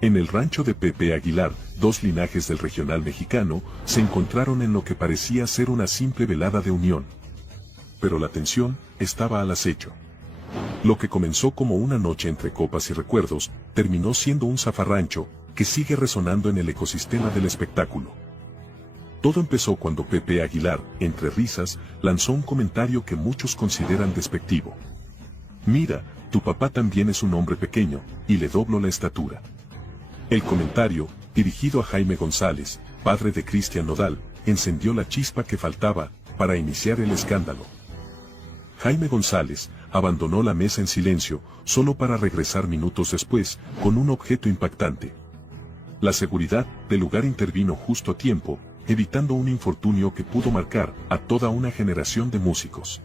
En el rancho de Pepe Aguilar, dos linajes del regional mexicano se encontraron en lo que parecía ser una simple velada de unión. Pero la tensión estaba al acecho. Lo que comenzó como una noche entre copas y recuerdos, terminó siendo un zafarrancho que sigue resonando en el ecosistema del espectáculo. Todo empezó cuando Pepe Aguilar, entre risas, lanzó un comentario que muchos consideran despectivo. Mira, tu papá también es un hombre pequeño, y le doblo la estatura. El comentario, dirigido a Jaime González, padre de Cristian Nodal, encendió la chispa que faltaba para iniciar el escándalo. Jaime González, abandonó la mesa en silencio, solo para regresar minutos después, con un objeto impactante. La seguridad del lugar intervino justo a tiempo, evitando un infortunio que pudo marcar a toda una generación de músicos.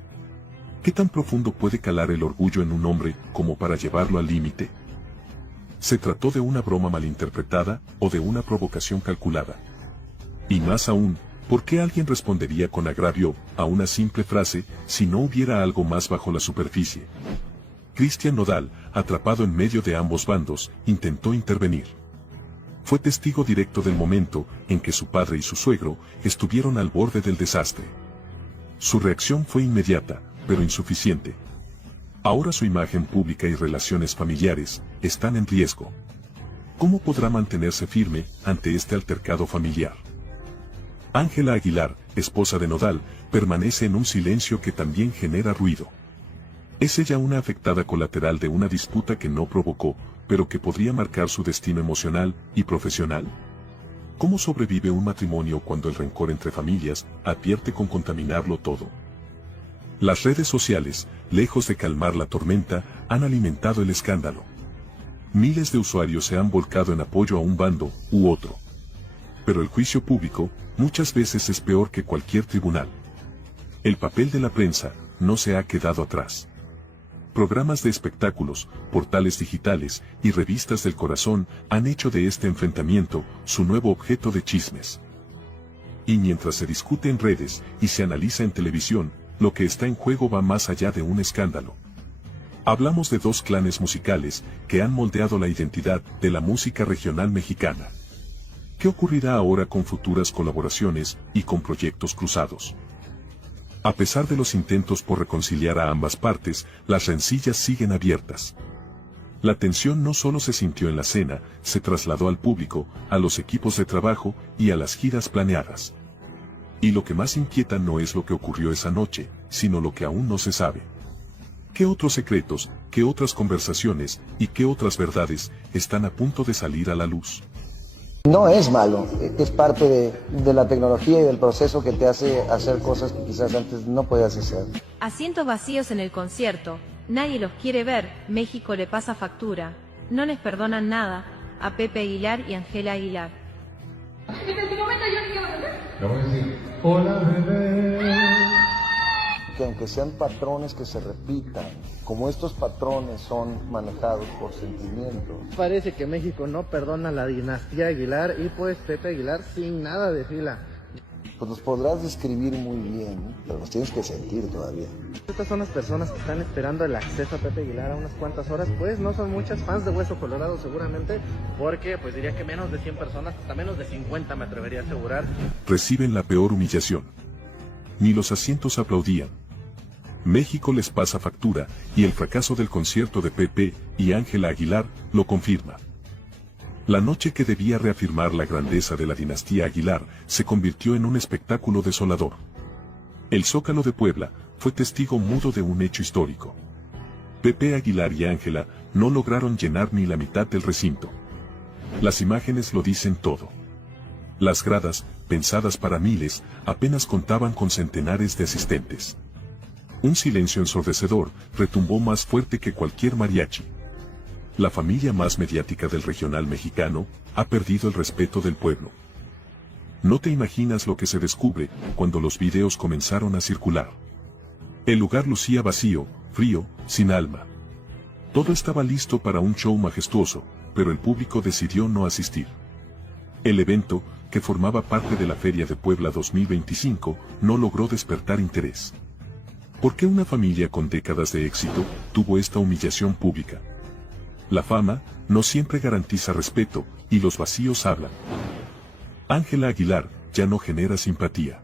¿Qué tan profundo puede calar el orgullo en un hombre como para llevarlo al límite? ¿Se trató de una broma malinterpretada o de una provocación calculada? Y más aún, ¿por qué alguien respondería con agravio a una simple frase si no hubiera algo más bajo la superficie? Cristian Nodal, atrapado en medio de ambos bandos, intentó intervenir. Fue testigo directo del momento en que su padre y su suegro estuvieron al borde del desastre. Su reacción fue inmediata, pero insuficiente. Ahora su imagen pública y relaciones familiares están en riesgo. ¿Cómo podrá mantenerse firme ante este altercado familiar? Ángela Aguilar, esposa de Nodal, permanece en un silencio que también genera ruido. ¿Es ella una afectada colateral de una disputa que no provocó, pero que podría marcar su destino emocional y profesional? ¿Cómo sobrevive un matrimonio cuando el rencor entre familias advierte con contaminarlo todo? Las redes sociales, lejos de calmar la tormenta, han alimentado el escándalo. Miles de usuarios se han volcado en apoyo a un bando u otro. Pero el juicio público, muchas veces es peor que cualquier tribunal. El papel de la prensa no se ha quedado atrás. Programas de espectáculos, portales digitales y revistas del corazón han hecho de este enfrentamiento su nuevo objeto de chismes. Y mientras se discute en redes y se analiza en televisión, lo que está en juego va más allá de un escándalo. Hablamos de dos clanes musicales que han moldeado la identidad de la música regional mexicana. ¿Qué ocurrirá ahora con futuras colaboraciones y con proyectos cruzados? A pesar de los intentos por reconciliar a ambas partes, las rencillas siguen abiertas. La tensión no solo se sintió en la cena, se trasladó al público, a los equipos de trabajo y a las giras planeadas. Y lo que más inquieta no es lo que ocurrió esa noche, sino lo que aún no se sabe. ¿Qué otros secretos, qué otras conversaciones y qué otras verdades están a punto de salir a la luz? No es malo, es parte de la tecnología y del proceso que te hace hacer cosas que quizás antes no podías hacer. Asientos vacíos en el concierto, nadie los quiere ver, México le pasa factura, no les perdonan nada, a Pepe Aguilar y Ángela Aguilar. Hola, bebé. Que aunque sean patrones que se repitan, como estos patrones son manejados por sentimientos. Parece que México no perdona a la dinastía Aguilar y pues Pepe Aguilar sin nada de fila. Pues los podrás describir muy bien, pero los tienes que sentir todavía. Estas son las personas que están esperando el acceso a Pepe Aguilar a unas cuantas horas, pues no son muchas fans de Hueso Colorado seguramente, porque pues diría que menos de 100 personas, hasta menos de 50 me atrevería a asegurar. Reciben la peor humillación. Ni los asientos aplaudían. México les pasa factura, y el fracaso del concierto de Pepe y Ángela Aguilar lo confirma. La noche que debía reafirmar la grandeza de la dinastía Aguilar se convirtió en un espectáculo desolador. El Zócalo de Puebla fue testigo mudo de un hecho histórico. Pepe Aguilar y Ángela no lograron llenar ni la mitad del recinto. Las imágenes lo dicen todo. Las gradas, pensadas para miles, apenas contaban con centenares de asistentes. Un silencio ensordecedor retumbó más fuerte que cualquier mariachi. La familia más mediática del regional mexicano ha perdido el respeto del pueblo. No te imaginas lo que se descubre cuando los videos comenzaron a circular. El lugar lucía vacío, frío, sin alma. Todo estaba listo para un show majestuoso, pero el público decidió no asistir. El evento, que formaba parte de la Feria de Puebla 2025, no logró despertar interés. ¿Por qué una familia con décadas de éxito tuvo esta humillación pública? La fama no siempre garantiza respeto, y los vacíos hablan. Ángela Aguilar ya no genera simpatía.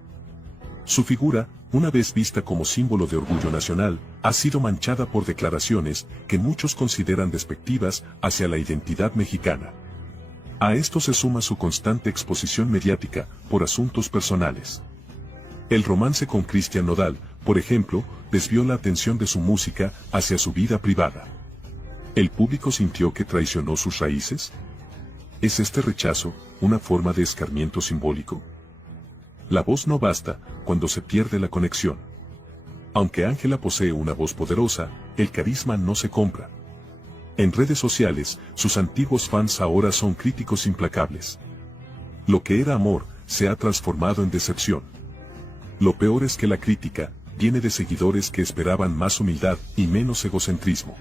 Su figura, una vez vista como símbolo de orgullo nacional, ha sido manchada por declaraciones que muchos consideran despectivas hacia la identidad mexicana. A esto se suma su constante exposición mediática por asuntos personales. El romance con Cristian Nodal, por ejemplo, desvió la atención de su música hacia su vida privada. ¿El público sintió que traicionó sus raíces? ¿Es este rechazo una forma de escarmiento simbólico? La voz no basta cuando se pierde la conexión. Aunque Ángela posee una voz poderosa, el carisma no se compra. En redes sociales, sus antiguos fans ahora son críticos implacables. Lo que era amor, se ha transformado en decepción. Lo peor es que la crítica viene de seguidores que esperaban más humildad y menos egocentrismo.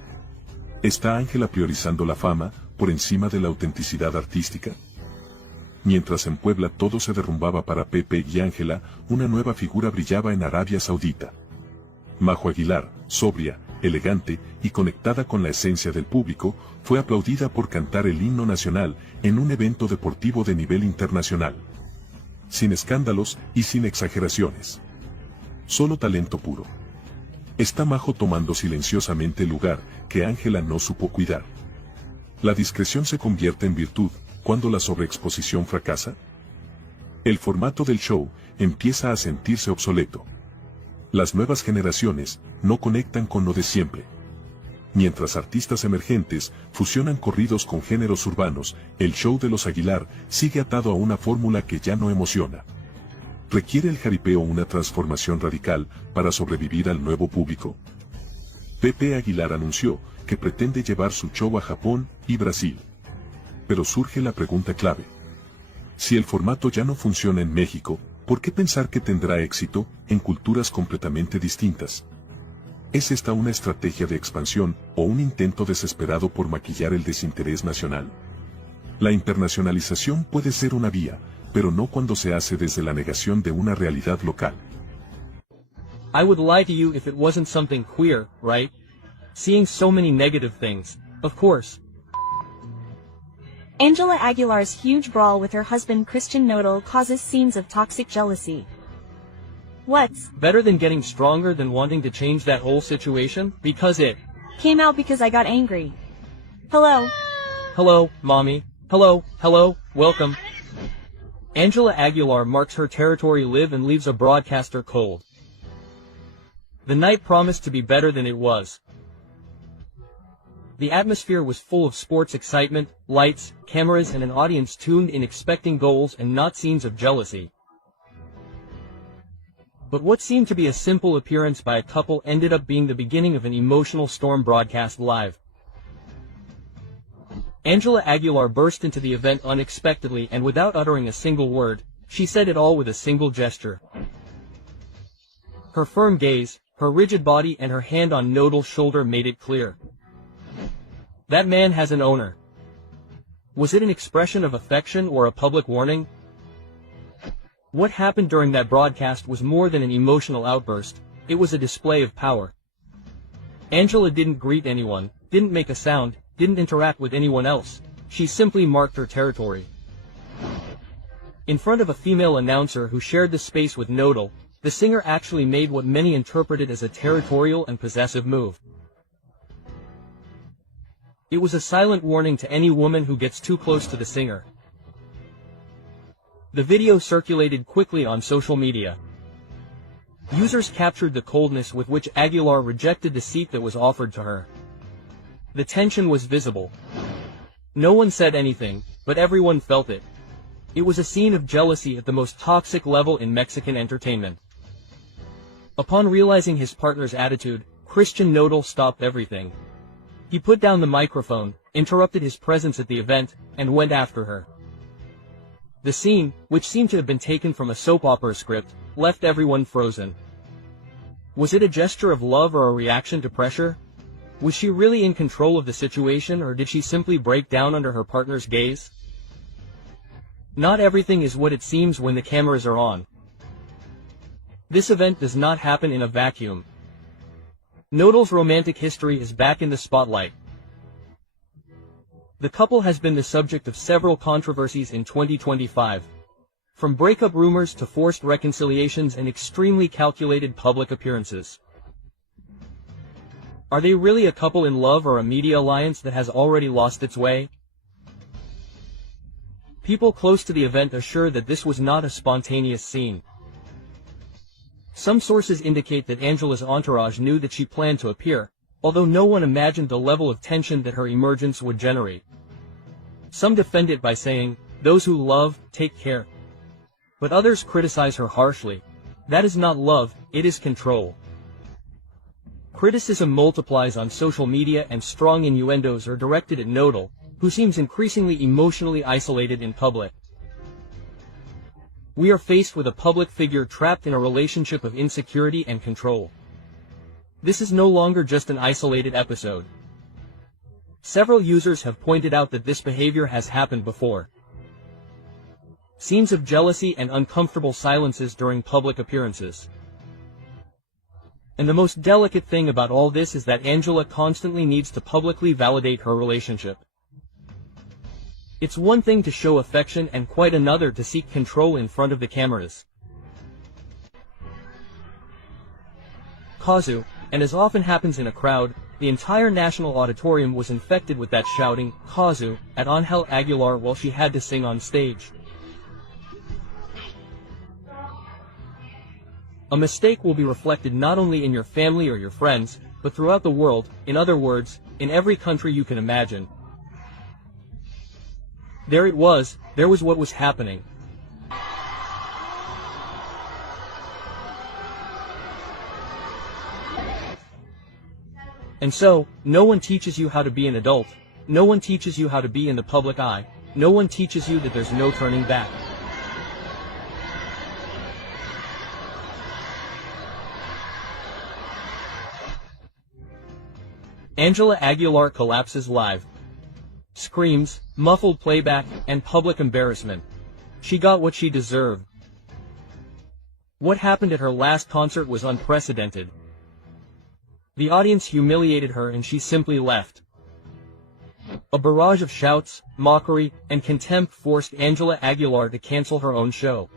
¿Está Ángela priorizando la fama por encima de la autenticidad artística? Mientras en Puebla todo se derrumbaba para Pepe y Ángela, una nueva figura brillaba en Arabia Saudita. Majo Aguilar, sobria, elegante y conectada con la esencia del público, fue aplaudida por cantar el himno nacional en un evento deportivo de nivel internacional. Sin escándalos y sin exageraciones. Solo talento puro. Está Majo tomando silenciosamente el lugar que Ángela no supo cuidar. ¿La discreción se convierte en virtud cuando la sobreexposición fracasa? El formato del show empieza a sentirse obsoleto. Las nuevas generaciones no conectan con lo de siempre. Mientras artistas emergentes fusionan corridos con géneros urbanos, el show de los Aguilar sigue atado a una fórmula que ya no emociona. ¿Requiere el jaripeo una transformación radical para sobrevivir al nuevo público? Pepe Aguilar anunció que pretende llevar su show a Japón y Brasil. Pero surge la pregunta clave. Si el formato ya no funciona en México, ¿por qué pensar que tendrá éxito en culturas completamente distintas? ¿Es esta una estrategia de expansión o un intento desesperado por maquillar el desinterés nacional? La internacionalización puede ser una vía, pero no cuando se hace desde la negación de una realidad local. I would lie to you if it wasn't something queer, right? Seeing so many negative things, of course. Angela Aguilar's huge brawl with her husband Christian Nodal causes scenes of toxic jealousy. What's better than getting stronger than wanting to change that whole situation? Because it came out because I got angry. Hello. Hello, mommy. Hello, welcome. Angela Aguilar marks her territory live and leaves a broadcaster cold. The night promised to be better than it was. The atmosphere was full of sports excitement, lights, cameras and an audience tuned in expecting goals and not scenes of jealousy. But what seemed to be a simple appearance by a couple ended up being the beginning of an emotional storm broadcast live. Angela Aguilar burst into the event unexpectedly and without uttering a single word, she said it all with a single gesture. Her firm gaze, her rigid body and her hand on Nodal's shoulder made it clear. That man has an owner. Was it an expression of affection or a public warning? What happened during that broadcast was more than an emotional outburst, it was a display of power. Angela didn't greet anyone, didn't make a sound, didn't interact with anyone else, she simply marked her territory. In front of a female announcer who shared the space with Nodal, the singer actually made what many interpreted as a territorial and possessive move. It was a silent warning to any woman who gets too close to the singer. The video circulated quickly on social media. Users captured the coldness with which Aguilar rejected the seat that was offered to her. The tension was visible. No one said anything, but everyone felt it. It was a scene of jealousy at the most toxic level in Mexican entertainment. Upon realizing his partner's attitude, Christian Nodal stopped everything. He put down the microphone, interrupted his presence at the event, and went after her. The scene, which seemed to have been taken from a soap opera script, left everyone frozen. Was it a gesture of love or a reaction to pressure? Was she really in control of the situation or did she simply break down under her partner's gaze? Not everything is what it seems when the cameras are on. This event does not happen in a vacuum. Nodal's romantic history is back in the spotlight. The couple has been the subject of several controversies in 2025. From breakup rumors to forced reconciliations and extremely calculated public appearances. Are they really a couple in love or a media alliance that has already lost its way? People close to the event assure that this was not a spontaneous scene. Some sources indicate that Angela's entourage knew that she planned to appear, although no one imagined the level of tension that her emergence would generate. Some defend it by saying, "Those who love, take care." But others criticize her harshly. That is not love, it is control. Criticism multiplies on social media and strong innuendos are directed at Nodal, who seems increasingly emotionally isolated in public. We are faced with a public figure trapped in a relationship of insecurity and control. This is no longer just an isolated episode. Several users have pointed out that this behavior has happened before. Scenes of jealousy and uncomfortable silences during public appearances. And the most delicate thing about all this is that Ángela constantly needs to publicly validate her relationship. It's one thing to show affection and quite another to seek control in front of the cameras. Cazzu, and as often happens in a crowd, the entire national auditorium was infected with that shouting, Cazzu, at Ángela Aguilar while she had to sing on stage. A mistake will be reflected not only in your family or your friends, but throughout the world, in other words, in every country you can imagine. There it was, there was what was happening. And so, no one teaches you how to be an adult, no one teaches you how to be in the public eye, no one teaches you that there's no turning back. Ángela Aguilar collapses live. Screams, muffled playback, and public embarrassment. She got what she deserved. What happened at her last concert was unprecedented. The audience humiliated her and she simply left. A barrage of shouts, mockery, and contempt forced Ángela Aguilar to cancel her own show.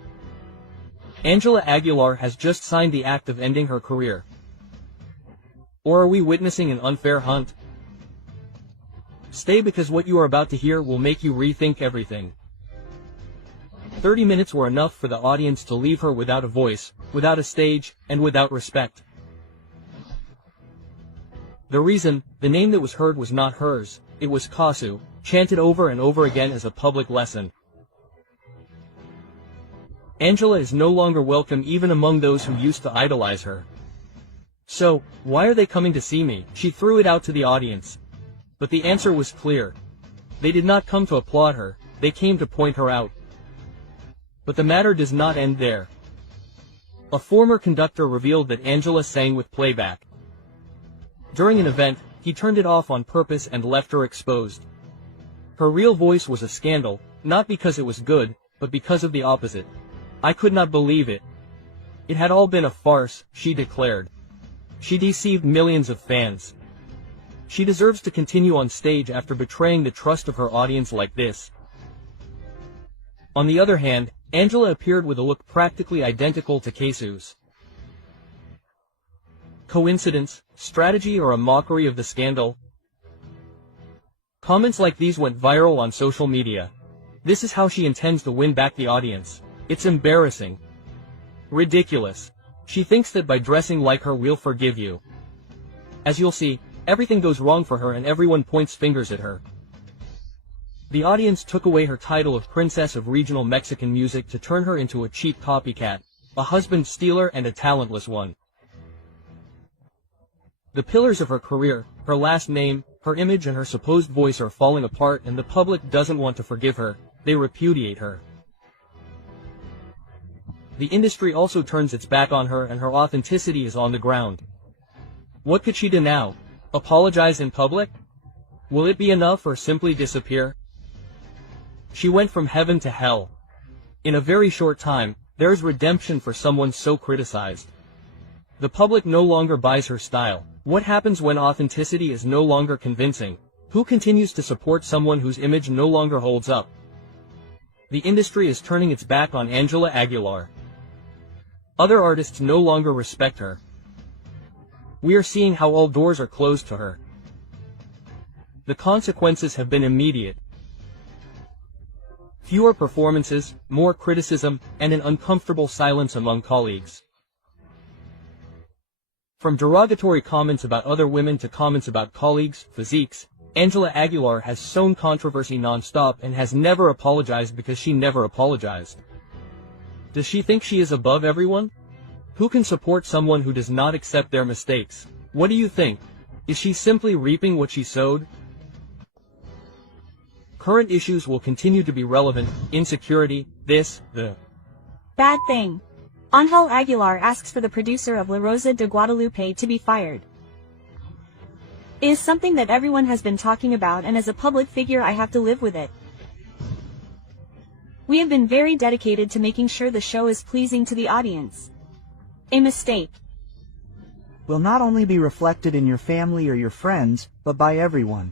Ángela Aguilar has just signed the act of ending her career. Or are we witnessing an unfair hunt? Stay, because what you are about to hear will make you rethink everything. 30 minutes were enough for the audience to leave her without a voice, without a stage, and without respect. The reason, the name that was heard was not hers, it was Cazzu, chanted over and over again as a public lesson. Ángela is no longer welcome even among those who used to idolize her. So, why are they coming to see me? She threw it out to the audience. But the answer was clear. They did not come to applaud her, they came to point her out. But the matter does not end there. A former conductor revealed that Ángela sang with playback. During an event, he turned it off on purpose and left her exposed. Her real voice was a scandal, not because it was good, but because of the opposite. I could not believe it. It had all been a farce, she declared. She deceived millions of fans. She deserves to continue on stage after betraying the trust of her audience like this. On the other hand, Ángela appeared with a look practically identical to Cazzu's. Coincidence, strategy, or a mockery of the scandal? Comments like these went viral on social media. This is how she intends to win back the audience. It's embarrassing. Ridiculous. She thinks that by dressing like her we'll forgive you. As you'll see, everything goes wrong for her and everyone points fingers at her. The audience took away her title of Princess of Regional Mexican Music to turn her into a cheap copycat, a husband stealer and a talentless one. The pillars of her career, her last name, her image and her supposed voice are falling apart, and the public doesn't want to forgive her, they repudiate her. The industry also turns its back on her and her authenticity is on the ground. What could she do now? Apologize in public? Will it be enough or simply disappear? She went from heaven to hell. In a very short time, there is redemption for someone so criticized. The public no longer buys her style. What happens when authenticity is no longer convincing? Who continues to support someone whose image no longer holds up? The industry is turning its back on Ángela Aguilar. Other artists no longer respect her. We are seeing how all doors are closed to her. The consequences have been immediate. Fewer performances, more criticism, and an uncomfortable silence among colleagues. From derogatory comments about other women to comments about colleagues' physiques, Ángela Aguilar has sown controversy non-stop and has never apologized because she never apologized. Does she think she is above everyone? Who can support someone who does not accept their mistakes? What do you think? Is she simply reaping what she sowed? Current issues will continue to be relevant: insecurity, this, the bad thing. Ángel Aguilar asks for the producer of La Rosa de Guadalupe to be fired. It is something that everyone has been talking about, and as a public figure I have to live with it. We have been very dedicated to making sure the show is pleasing to the audience. A mistake will not only be reflected in your family or your friends, but by everyone.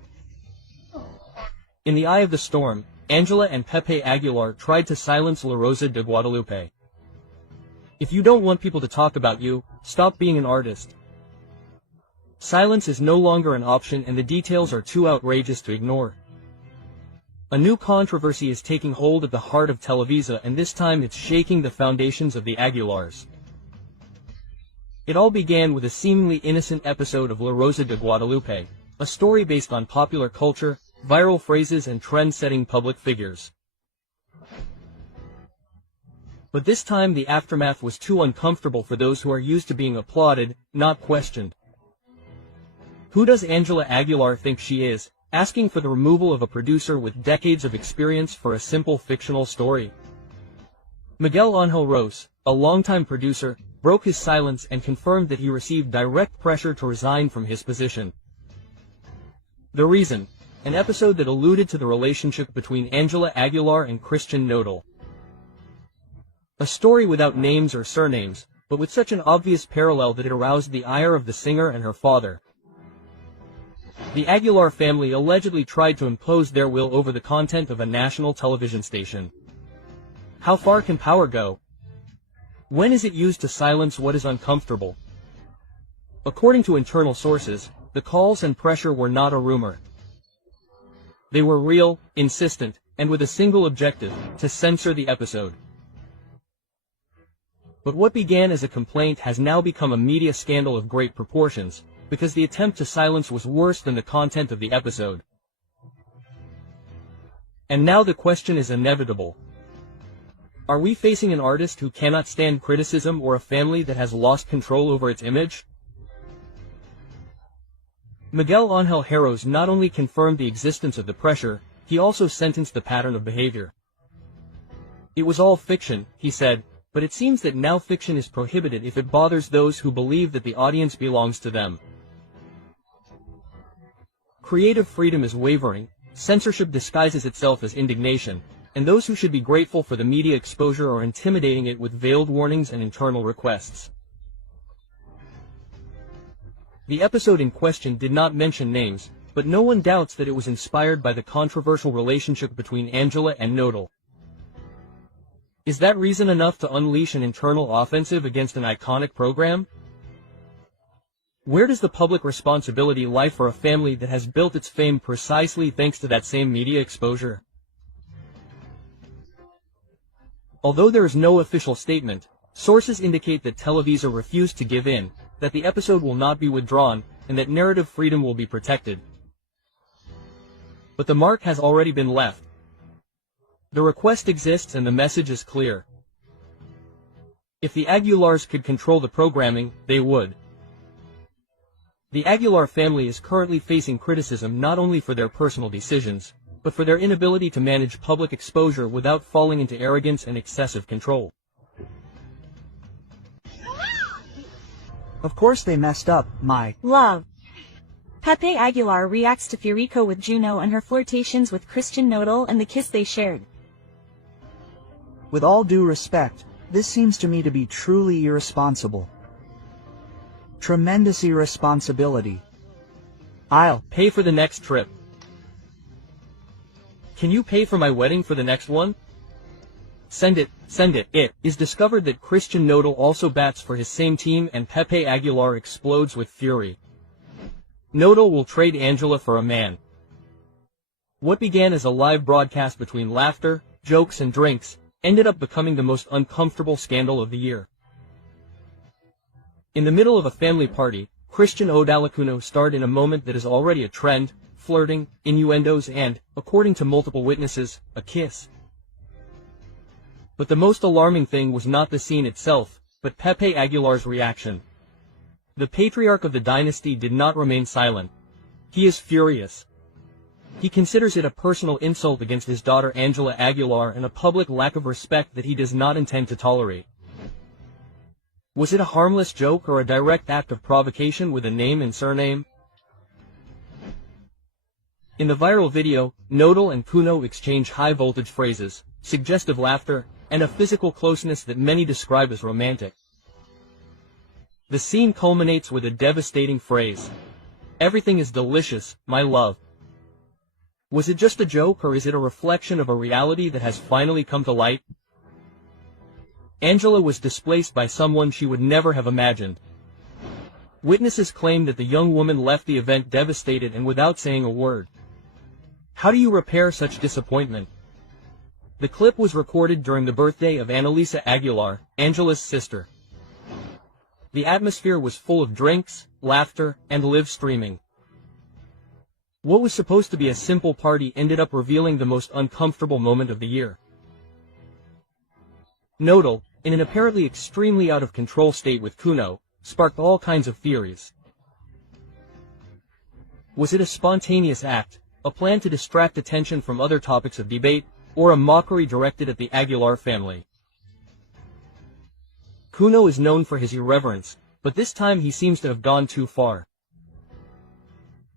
In the eye of the storm, Ángela and Pepe Aguilar tried to silence La Rosa de Guadalupe. If you don't want people to talk about you, stop being an artist. Silence is no longer an option, and the details are too outrageous to ignore. A new controversy is taking hold at the heart of Televisa, and this time it's shaking the foundations of the Aguilars. It all began with a seemingly innocent episode of La Rosa de Guadalupe, a story based on popular culture, viral phrases, and trend-setting public figures. But this time the aftermath was too uncomfortable for those who are used to being applauded, not questioned. Who does Ángela Aguilar think she is, asking for the removal of a producer with decades of experience for a simple fictional story? Miguel Ángel Ros, a longtime producer, broke his silence and confirmed that he received direct pressure to resign from his position. The reason: an episode that alluded to the relationship between Ángela Aguilar and Christian Nodal. A story without names or surnames, but with such an obvious parallel that it aroused the ire of the singer and her father. The Aguilar family allegedly tried to impose their will over the content of a national television station. How far can power go? When is it used to silence what is uncomfortable? According to internal sources, the calls and pressure were not a rumor. They were real, insistent, and with a single objective: to censor the episode. But what began as a complaint has now become a media scandal of great proportions, because the attempt to silence was worse than the content of the episode. And now the question is inevitable. Are we facing an artist who cannot stand criticism, or a family that has lost control over its image? Miguel Ángel Ros not only confirmed the existence of the pressure, he also sentenced the pattern of behavior. It was all fiction, he said, but it seems that now fiction is prohibited if it bothers those who believe that the audience belongs to them. Creative freedom is wavering, censorship disguises itself as indignation, and those who should be grateful for the media exposure are intimidating it with veiled warnings and internal requests. The episode in question did not mention names, but no one doubts that it was inspired by the controversial relationship between Ángela and Nodal. Is that reason enough to unleash an internal offensive against an iconic program? Where does the public responsibility lie for a family that has built its fame precisely thanks to that same media exposure? Although there is no official statement, sources indicate that Televisa refused to give in, that the episode will not be withdrawn, and that narrative freedom will be protected. But the mark has already been left. The request exists and the message is clear. If the Aguilars could control the programming, they would. The Aguilar family is currently facing criticism not only for their personal decisions, but for their inability to manage public exposure without falling into arrogance and excessive control. Of course they messed up, my love. Pepe Aguilar reacts to Furico with Juno and her flirtations with Christian Nodal and the kiss they shared. With all due respect, this seems to me to be truly irresponsible. Tremendous irresponsibility. I'll pay for the next trip. Can you pay for my wedding for the next one? Send it, send it. It is discovered that Christian Nodal also bats for his same team, and Pepe Aguilar explodes with fury. Nodal will trade Ángela for a man. What began as a live broadcast between laughter, jokes, and drinks ended up becoming the most uncomfortable scandal of the year. In the middle of a family party, Christian Odalacuno starred in a moment that is already a trend: flirting, innuendos, and, according to multiple witnesses, a kiss. But the most alarming thing was not the scene itself, but Pepe Aguilar's reaction. The patriarch of the dynasty did not remain silent. He is furious. He considers it a personal insult against his daughter Ángela Aguilar and a public lack of respect that he does not intend to tolerate. Was it a harmless joke or a direct act of provocation with a name and surname? In the viral video, Nodal and Kuno exchange high-voltage phrases, suggestive laughter, and a physical closeness that many describe as romantic. The scene culminates with a devastating phrase. "Everything is delicious, my love." Was it just a joke or is it a reflection of a reality that has finally come to light? Ángela was displaced by someone she would never have imagined. Witnesses claim that the young woman left the event devastated and without saying a word. How do you repair such disappointment? The clip was recorded during the birthday of Annalisa Aguilar, Ángela's sister. The atmosphere was full of drinks, laughter, and live streaming. What was supposed to be a simple party ended up revealing the most uncomfortable moment of the year. Nodal, in an apparently extremely out-of-control state with Kuno, sparked all kinds of theories. Was it a spontaneous act, a plan to distract attention from other topics of debate, or a mockery directed at the Aguilar family? Kuno is known for his irreverence, but this time he seems to have gone too far.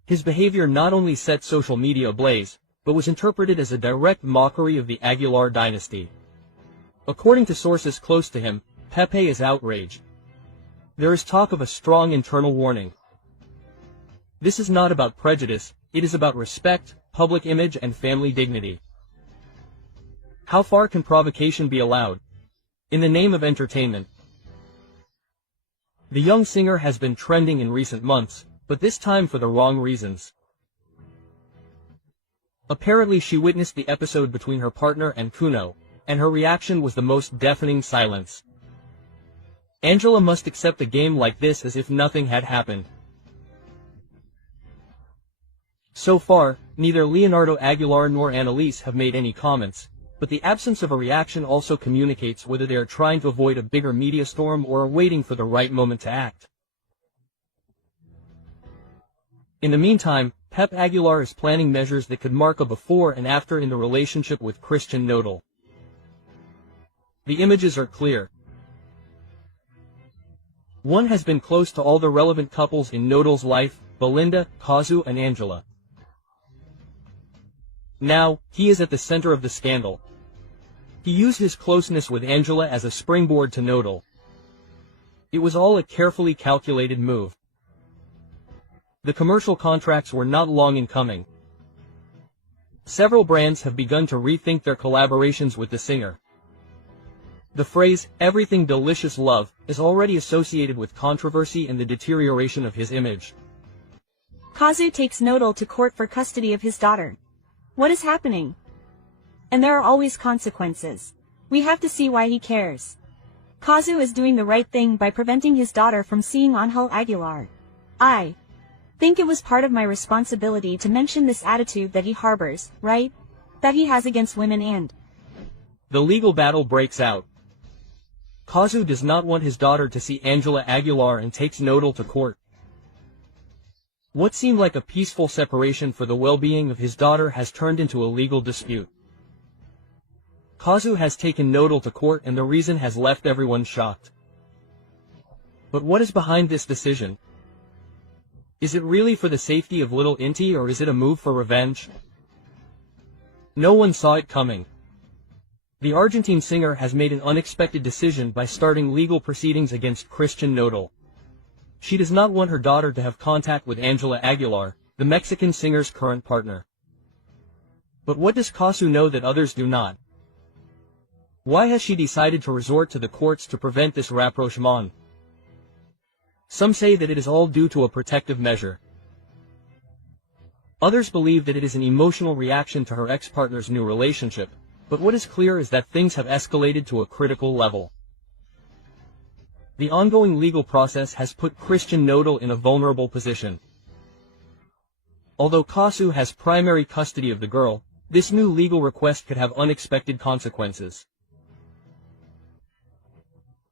His behavior not only set social media ablaze, but was interpreted as a direct mockery of the Aguilar dynasty. According to sources close to him, Pepe is outraged. There is talk of a strong internal warning. This is not about prejudice, it is about respect, public image and family dignity. How far can provocation be allowed? In the name of entertainment. The young singer has been trending in recent months, but this time for the wrong reasons. Apparently she witnessed the episode between her partner and Kuno, and her reaction was the most deafening silence. Ángela must accept a game like this as if nothing had happened. So far, neither Leonardo Aguilar nor Annalise have made any comments, but the absence of a reaction also communicates whether they are trying to avoid a bigger media storm or are waiting for the right moment to act. In the meantime, Pepe Aguilar is planning measures that could mark a before and after in the relationship with Christian Nodal. The images are clear. One has been close to all the relevant couples in Nodal's life, Belinda, Cazzu and Ángela. Now, he is at the center of the scandal. He used his closeness with Ángela as a springboard to Nodal. It was all a carefully calculated move. The commercial contracts were not long in coming. Several brands have begun to rethink their collaborations with the singer. The phrase, "everything delicious love," is already associated with controversy and the deterioration of his image. Cazzu takes Nodal to court for custody of his daughter. What is happening? And there are always consequences. We have to see why he cares. Cazzu is doing the right thing by preventing his daughter from seeing Ángel Aguilar. I think it was part of my responsibility to mention this attitude that he harbors, right? That he has against women and... The legal battle breaks out. Cazzu does not want his daughter to see Ángela Aguilar and takes Nodal to court. What seemed like a peaceful separation for the well-being of his daughter has turned into a legal dispute. Cazzu has taken Nodal to court and the reason has left everyone shocked. But what is behind this decision? Is it really for the safety of little Inti or is it a move for revenge? No one saw it coming. The Argentine singer has made an unexpected decision by starting legal proceedings against Christian Nodal. She does not want her daughter to have contact with Ángela Aguilar, the Mexican singer's current partner. But what does Cazzu know that others do not? Why has she decided to resort to the courts to prevent this rapprochement? Some say that it is all due to a protective measure. Others believe that it is an emotional reaction to her ex-partner's new relationship, but what is clear is that things have escalated to a critical level. The ongoing legal process has put Christian Nodal in a vulnerable position. Although Cazzu has primary custody of the girl, this new legal request could have unexpected consequences.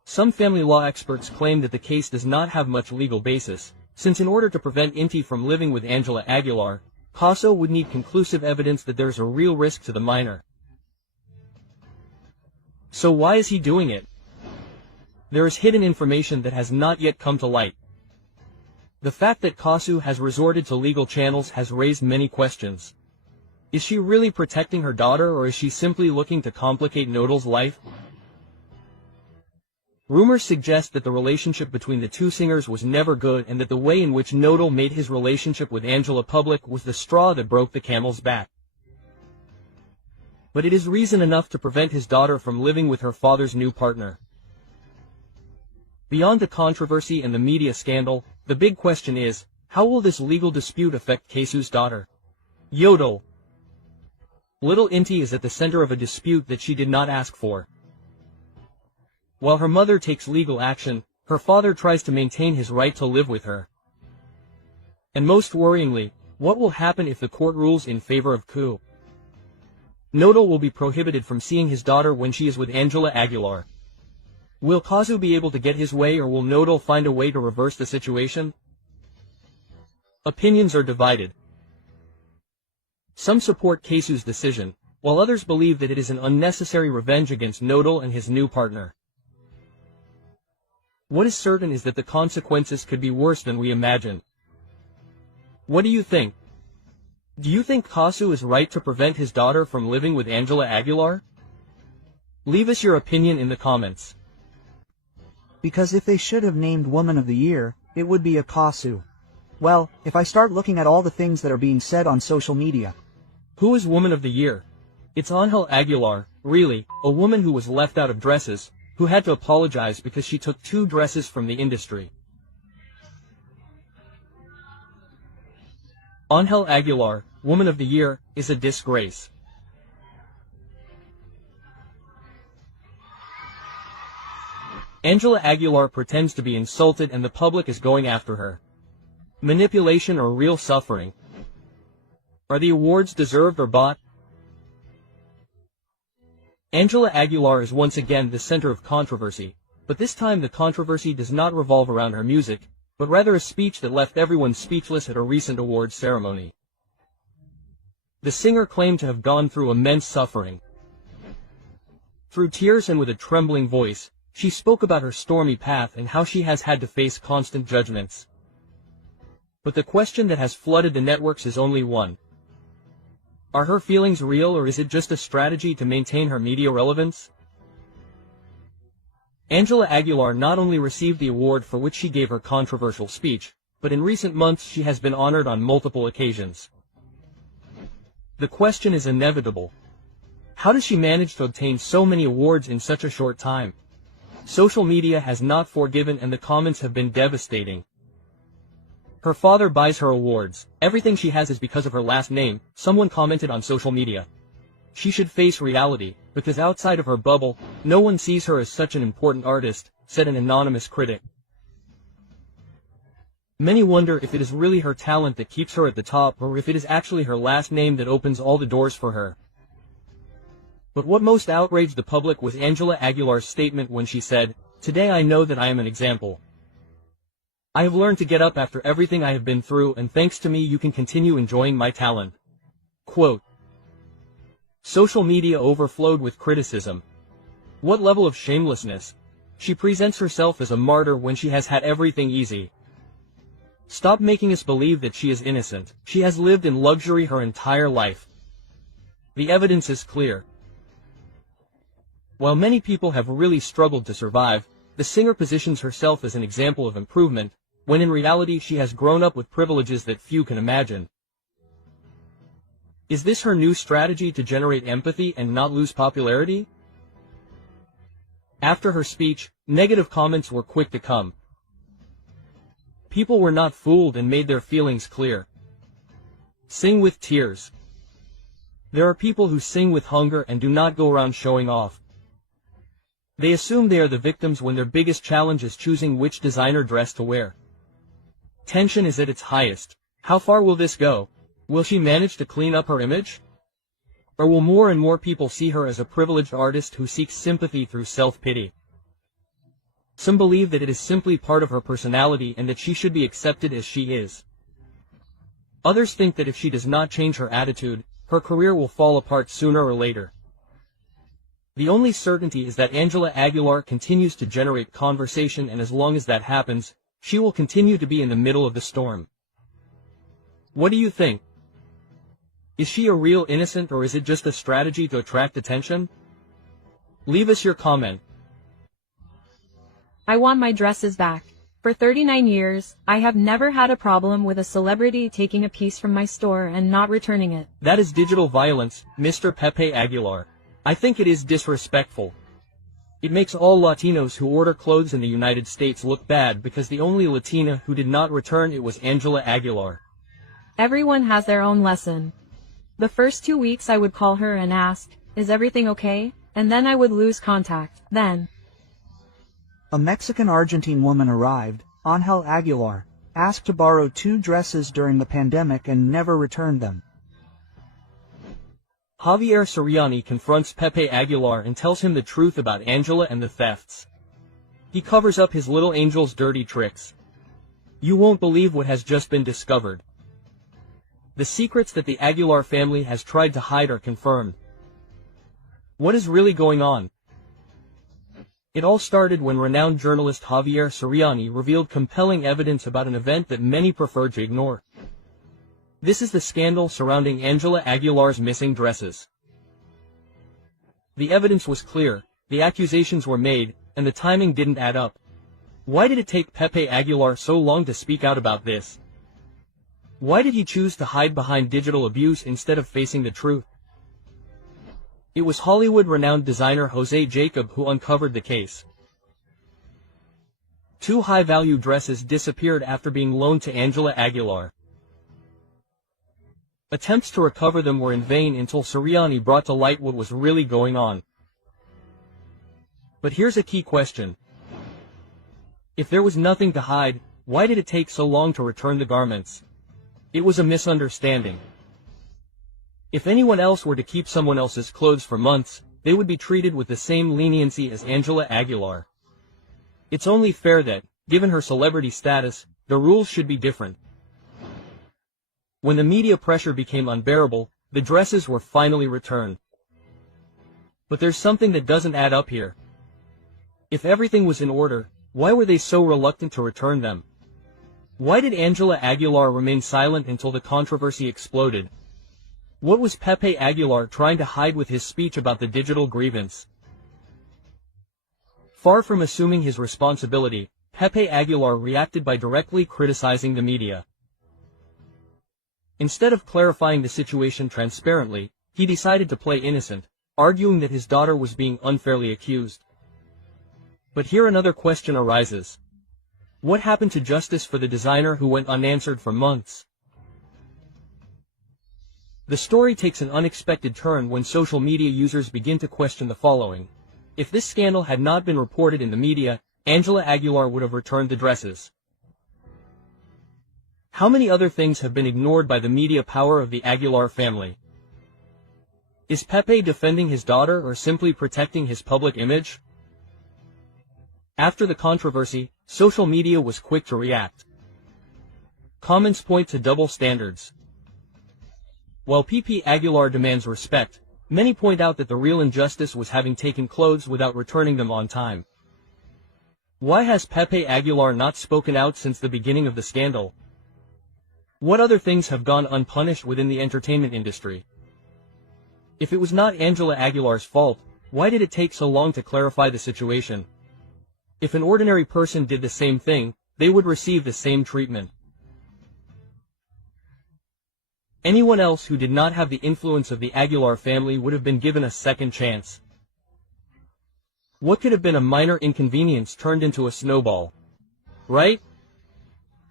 Some family law experts claim that the case does not have much legal basis, since in order to prevent Inti from living with Ángela Aguilar, Cazzu would need conclusive evidence that there's a real risk to the minor. So why is he doing it? There is hidden information that has not yet come to light. The fact that Cazzu has resorted to legal channels has raised many questions. Is she really protecting her daughter, or is she simply looking to complicate Nodal's life? Rumors suggest that the relationship between the two singers was never good, and that the way in which Nodal made his relationship with Ángela public was the straw that broke the camel's back. But it is reason enough to prevent his daughter from living with her father's new partner. Beyond the controversy and the media scandal, the big question is, how will this legal dispute affect Cazzu's daughter? Yodel. Little Inti is at the center of a dispute that she did not ask for. While her mother takes legal action, her father tries to maintain his right to live with her. And most worryingly, what will happen if the court rules in favor of Cazzu? Nodal will be prohibited from seeing his daughter when she is with Ángela Aguilar. Will Cazzu be able to get his way, or will Nodal find a way to reverse the situation? Opinions are divided. Some support Cazzu's decision, while others believe that it is an unnecessary revenge against Nodal and his new partner. What is certain is that the consequences could be worse than we imagine. What do you think? Do you think Cazzu is right to prevent his daughter from living with Ángela Aguilar? Leave us your opinion in the comments. Because if they should have named Woman of the Year, it would be a Cazzu. Well, if I start looking at all the things that are being said on social media. Who is Woman of the Year? It's Ángela Aguilar, really, a woman who was left out of dresses, who had to apologize because she took 2 dresses from the industry. Ángela Aguilar, Woman of the Year, is a disgrace. Ángela Aguilar pretends to be insulted and the public is going after her. Manipulation or real suffering? Are the awards deserved or bought? Ángela Aguilar is once again the center of controversy, but this time the controversy does not revolve around her music, but rather a speech that left everyone speechless at a recent awards ceremony. The singer claimed to have gone through immense suffering. Through tears and with a trembling voice, she spoke about her stormy path and how she has had to face constant judgments. But the question that has flooded the networks is only one. Are her feelings real, or is it just a strategy to maintain her media relevance? Ángela Aguilar not only received the award for which she gave her controversial speech, but in recent months she has been honored on multiple occasions. The question is inevitable. How does she manage to obtain so many awards in such a short time? Social media has not forgiven and the comments have been devastating. Her father buys her awards. Everything she has is because of her last name, someone commented on social media. She should face reality, because outside of her bubble, no one sees her as such an important artist, said an anonymous critic. Many wonder if it is really her talent that keeps her at the top, or if it is actually her last name that opens all the doors for her. But what most outraged the public was Ángela Aguilar's statement when she said, "Today I know that I am an example. I have learned to get up after everything I have been through, and thanks to me you can continue enjoying my talent." Quote. Social media overflowed with criticism. What level of shamelessness? She presents herself as a martyr when she has had everything easy. Stop making us believe that she is innocent. She has lived in luxury her entire life. The evidence is clear. While many people have really struggled to survive, the singer positions herself as an example of improvement, when in reality she has grown up with privileges that few can imagine. Is this her new strategy to generate empathy and not lose popularity? After her speech, negative comments were quick to come. People were not fooled and made their feelings clear. Sing with tears. There are people who sing with hunger and do not go around showing off. They assume they are the victims when their biggest challenge is choosing which designer dress to wear. Tension is at its highest. How far will this go? Will she manage to clean up her image? Or will more and more people see her as a privileged artist who seeks sympathy through self-pity? Some believe that it is simply part of her personality and that she should be accepted as she is. Others think that if she does not change her attitude, her career will fall apart sooner or later. The only certainty is that Ángela Aguilar continues to generate conversation, and as long as that happens, she will continue to be in the middle of the storm. What do you think? Is she a real innocent, or is it just a strategy to attract attention? Leave us your comment. I want my dresses back. For 39 years, I have never had a problem with a celebrity taking a piece from my store and not returning it. That is digital violence, Mr. Pepe Aguilar. I think it is disrespectful. It makes all Latinos who order clothes in the United States look bad because the only Latina who did not return it was Ángela Aguilar. Everyone has their own lesson. The first 2 weeks I would call her and ask, "Is everything okay?" And then I would lose contact. Then a Mexican-Argentine woman arrived, Ángela Aguilar, asked to borrow 2 dresses during the pandemic and never returned them. Javier Soriani confronts Pepe Aguilar and tells him the truth about Ángela and the thefts. He covers up his little angel's dirty tricks. You won't believe what has just been discovered. The secrets that the Aguilar family has tried to hide are confirmed. What is really going on? It all started when renowned journalist Javier Soriani revealed compelling evidence about an event that many prefer to ignore. This is the scandal surrounding Ángela Aguilar's missing dresses. The evidence was clear, the accusations were made, and the timing didn't add up. Why did it take Pepe Aguilar so long to speak out about this? Why did he choose to hide behind digital abuse instead of facing the truth? It was Hollywood-renowned designer Jose Jacob who uncovered the case. 2 high-value dresses disappeared after being loaned to Ángela Aguilar. Attempts to recover them were in vain until Soriani brought to light what was really going on. But here's a key question. If there was nothing to hide, why did it take so long to return the garments? It was a misunderstanding. If anyone else were to keep someone else's clothes for months, they would be treated with the same leniency as Ángela Aguilar. It's only fair that, given her celebrity status, the rules should be different. When the media pressure became unbearable, the dresses were finally returned. But there's something that doesn't add up here. If everything was in order, why were they so reluctant to return them? Why did Ángela Aguilar remain silent until the controversy exploded? What was Pepe Aguilar trying to hide with his speech about the digital grievance? Far from assuming his responsibility, Pepe Aguilar reacted by directly criticizing the media. Instead of clarifying the situation transparently, he decided to play innocent, arguing that his daughter was being unfairly accused. But here another question arises. What happened to justice for the designer who went unanswered for months? The story takes an unexpected turn when social media users begin to question the following. If this scandal had not been reported in the media, Ángela Aguilar would have returned the dresses. How many other things have been ignored by the media power of the Aguilar family? Is Pepe defending his daughter or simply protecting his public image? After the controversy, social media was quick to react. Comments point to double standards. While Pepe Aguilar demands respect, many point out that the real injustice was having taken clothes without returning them on time. Why has Pepe Aguilar not spoken out since the beginning of the scandal? What other things have gone unpunished within the entertainment industry? If it was not Ángela Aguilar's fault, why did it take so long to clarify the situation? If an ordinary person did the same thing, they would receive the same treatment. Anyone else who did not have the influence of the Aguilar family would have been given a second chance. What could have been a minor inconvenience turned into a snowball? Right?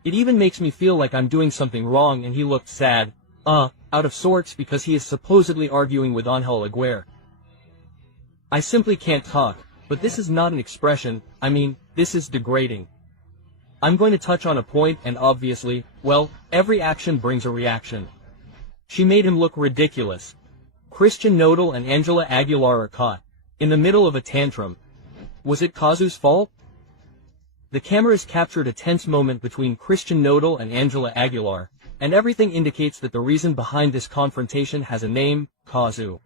It even makes me feel like I'm doing something wrong, and he looked sad, out of sorts because he is supposedly arguing with Ángela Aguilar. I simply can't talk, but this is not an expression, I mean, this is degrading. I'm going to touch on a point, and obviously, well, every action brings a reaction. She made him look ridiculous. Christian Nodal and Ángela Aguilar are caught in the middle of a tantrum. Was it Cazzu's fault? The cameras captured a tense moment between Christian Nodal and Ángela Aguilar, and everything indicates that the reason behind this confrontation has a name: Cazzu.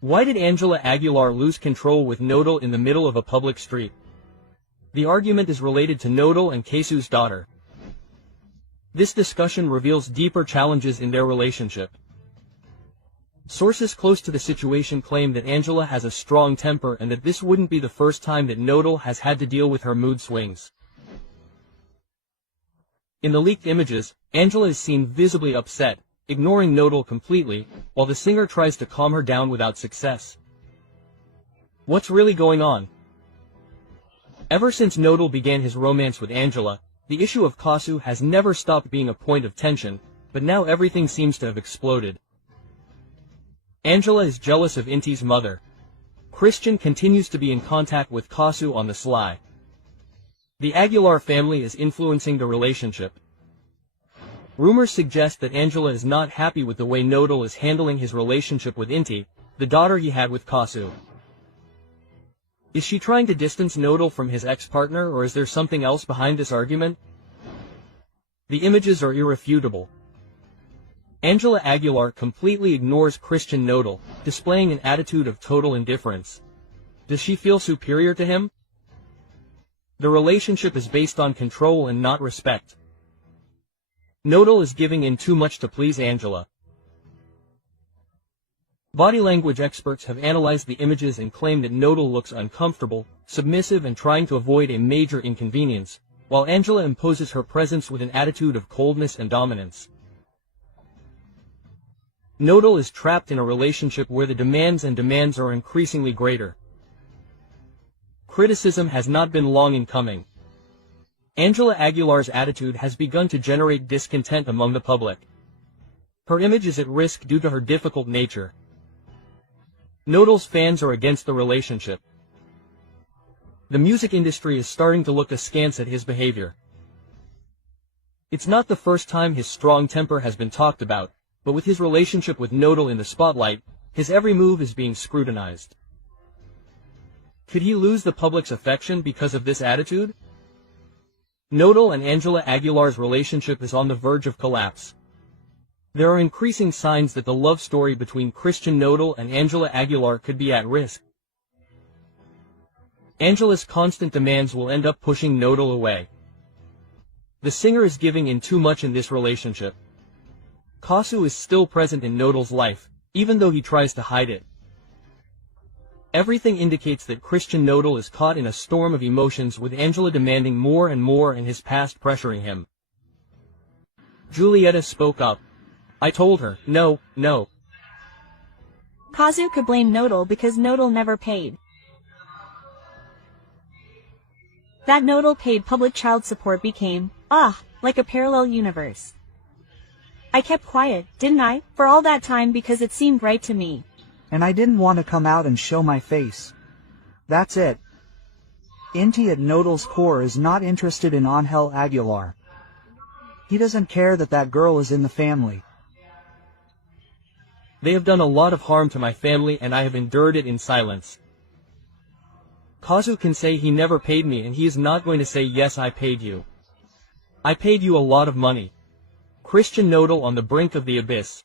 Why did Ángela Aguilar lose control with Nodal in the middle of a public street? The argument is related to Nodal and Cazzu's daughter. This discussion reveals deeper challenges in their relationship. Sources close to the situation claim that Ángela has a strong temper and that this wouldn't be the first time that Nodal has had to deal with her mood swings. In the leaked images, Ángela is seen visibly upset, ignoring Nodal completely, while the singer tries to calm her down without success. What's really going on? Ever since Nodal began his romance with Ángela, the issue of Cazzu has never stopped being a point of tension, but now everything seems to have exploded. Ángela is jealous of Inti's mother. Christian continues to be in contact with Cazzu on the sly. The Aguilar family is influencing the relationship. Rumors suggest that Ángela is not happy with the way Nodal is handling his relationship with Inti, the daughter he had with Cazzu. Is she trying to distance Nodal from his ex-partner, or is there something else behind this argument? The images are irrefutable. Ángela Aguilar completely ignores Christian Nodal, displaying an attitude of total indifference. Does she feel superior to him? The relationship is based on control and not respect. Nodal is giving in too much to please Ángela. Body language experts have analyzed the images and claim that Nodal looks uncomfortable, submissive and trying to avoid a major inconvenience, while Ángela imposes her presence with an attitude of coldness and dominance. Nodal is trapped in a relationship where the demands are increasingly greater. Criticism has not been long in coming. Ángela Aguilar's attitude has begun to generate discontent among the public. Her image is at risk due to her difficult nature. Nodal's fans are against the relationship. The music industry is starting to look askance at his behavior. It's not the first time his strong temper has been talked about, but with his relationship with Nodal in the spotlight, his every move is being scrutinized. Could he lose the public's affection because of this attitude? Nodal and Ángela Aguilar's relationship is on the verge of collapse. There are increasing signs that the love story between Christian Nodal and Ángela Aguilar could be at risk. Ángela's constant demands will end up pushing Nodal away. The singer is giving in too much in this relationship. Cazzu is still present in Nodal's life, even though he tries to hide it. Everything indicates that Christian Nodal is caught in a storm of emotions, with Ángela demanding more and more and his past pressuring him. Julieta spoke up. I told her, no. Cazzu could blame Nodal because Nodal never paid. That Nodal paid public child support became, like a parallel universe. I kept quiet, didn't I, for all that time because it seemed right to me. And I didn't want to come out and show my face. That's it. Inti at Nodal's core is not interested in Ángela Aguilar. He doesn't care that that girl is in the family. They have done a lot of harm to my family and I have endured it in silence. Cazzu can say he never paid me and he is not going to say yes I paid you. I paid you a lot of money. Christian Nodal on the brink of the abyss.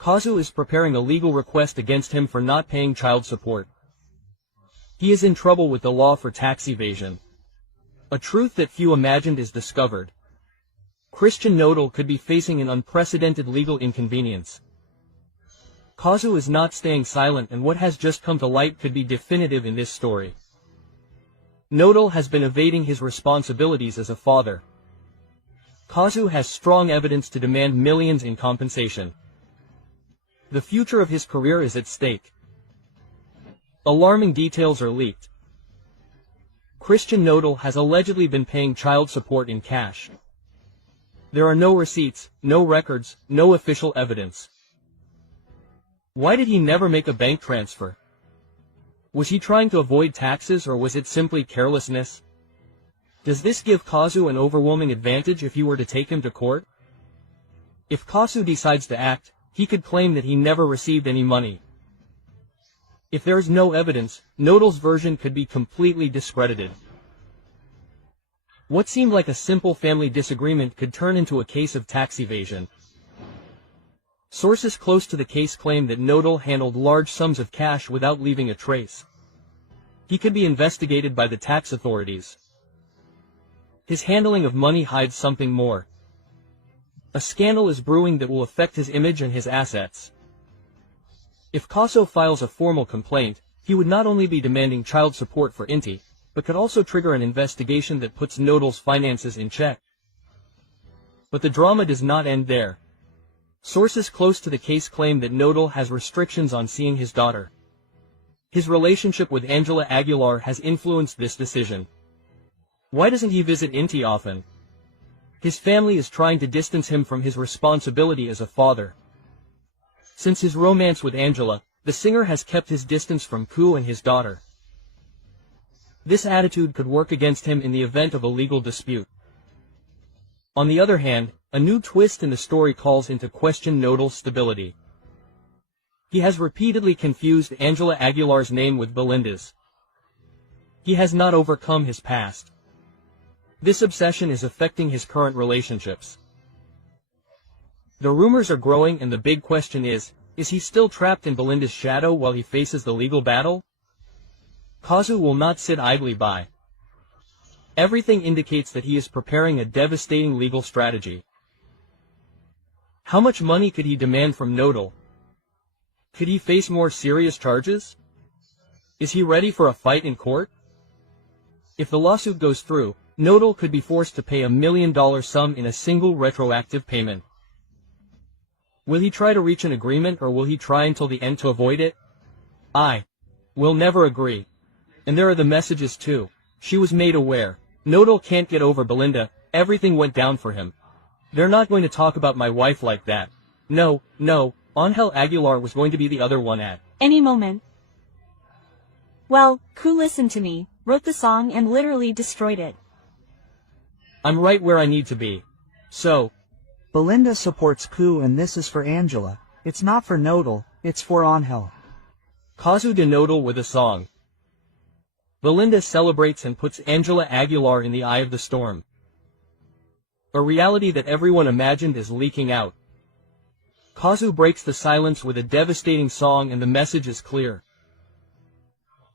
Cazzu is preparing a legal request against him for not paying child support. He is in trouble with the law for tax evasion. A truth that few imagined is discovered. Christian Nodal could be facing an unprecedented legal inconvenience. Cazzu is not staying silent and what has just come to light could be definitive in this story. Nodal has been evading his responsibilities as a father. Cazzu has strong evidence to demand millions in compensation. The future of his career is at stake. Alarming details are leaked. Christian Nodal has allegedly been paying child support in cash. There are no receipts, no records, no official evidence. Why did he never make a bank transfer? Was he trying to avoid taxes or was it simply carelessness? Does this give Cazzu an overwhelming advantage if he were to take him to court? If Cazzu decides to act, he could claim that he never received any money. If there is no evidence, Nodal's version could be completely discredited. What seemed like a simple family disagreement could turn into a case of tax evasion. Sources close to the case claim that Nodal handled large sums of cash without leaving a trace. He could be investigated by the tax authorities. His handling of money hides something more. A scandal is brewing that will affect his image and his assets. If Cazzu files a formal complaint, he would not only be demanding child support for Inti, but could also trigger an investigation that puts Nodal's finances in check. But the drama does not end there. Sources close to the case claim that Nodal has restrictions on seeing his daughter. His relationship with Ángela Aguilar has influenced this decision. Why doesn't he visit Inti often? His family is trying to distance him from his responsibility as a father. Since his romance with Ángela, the singer has kept his distance from Cazzu and his daughter. This attitude could work against him in the event of a legal dispute. On the other hand, a new twist in the story calls into question Nodal's stability. He has repeatedly confused Ángela Aguilar's name with Belinda's. He has not overcome his past. This obsession is affecting his current relationships. The rumors are growing, and the big question is he still trapped in Belinda's shadow while he faces the legal battle? Cazzu will not sit idly by. Everything indicates that he is preparing a devastating legal strategy. How much money could he demand from Nodal? Could he face more serious charges? Is he ready for a fight in court? If the lawsuit goes through, Nodal could be forced to pay $1 million sum in a single retroactive payment. Will he try to reach an agreement, or will he try until the end to avoid it? I will never agree. And there are the messages too. She was made aware. Nodal can't get over Belinda, everything went down for him. They're not going to talk about my wife like that. No, Ángela Aguilar was going to be the other one at any moment. Well, Cazzu listened to me, wrote the song and literally destroyed it. I'm right where I need to be. So, Belinda supports Cazzu, and this is for Ángela. It's not for Nodal, it's for Ángel. Cazzu de Nodal with a song. Belinda celebrates and puts Ángela Aguilar in the eye of the storm. A reality that everyone imagined is leaking out. Cazzu breaks the silence with a devastating song, and the message is clear.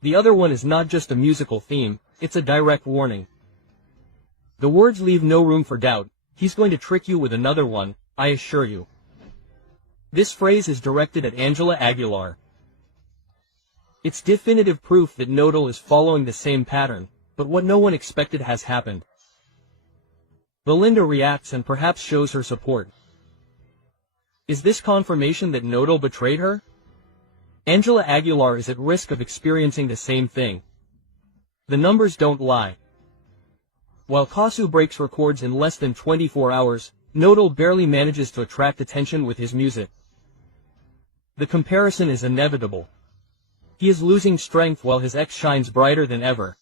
The other one is not just a musical theme, it's a direct warning. The words leave no room for doubt. He's going to trick you with another one, I assure you. This phrase is directed at Ángela Aguilar. It's definitive proof that Nodal is following the same pattern, but what no one expected has happened. Belinda reacts and perhaps shows her support. Is this confirmation that Nodal betrayed her? Ángela Aguilar is at risk of experiencing the same thing. The numbers don't lie. While Cazzu breaks records in less than 24 hours, Nodal barely manages to attract attention with his music. The comparison is inevitable. He is losing strength while his ex shines brighter than ever.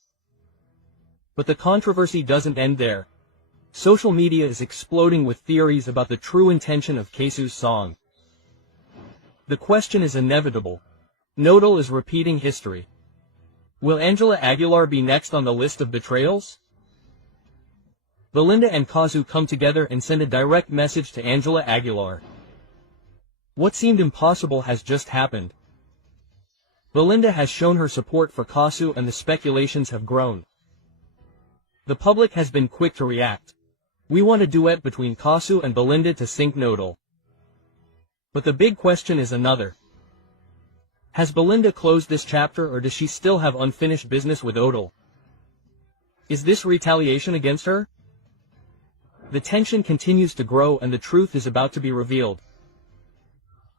But the controversy doesn't end there. Social media is exploding with theories about the true intention of Cazzu's song. The question is inevitable. Nodal is repeating history. Will Ángela Aguilar be next on the list of betrayals? Belinda and Cazzu come together and send a direct message to Ángela Aguilar. What seemed impossible has just happened. Belinda has shown her support for Cazzu, and the speculations have grown. The public has been quick to react. We want a duet between Cazzu and Belinda to sink Nodal. But the big question is another. Has Belinda closed this chapter, or does she still have unfinished business with Nodal? Is this retaliation against her? The tension continues to grow, and the truth is about to be revealed.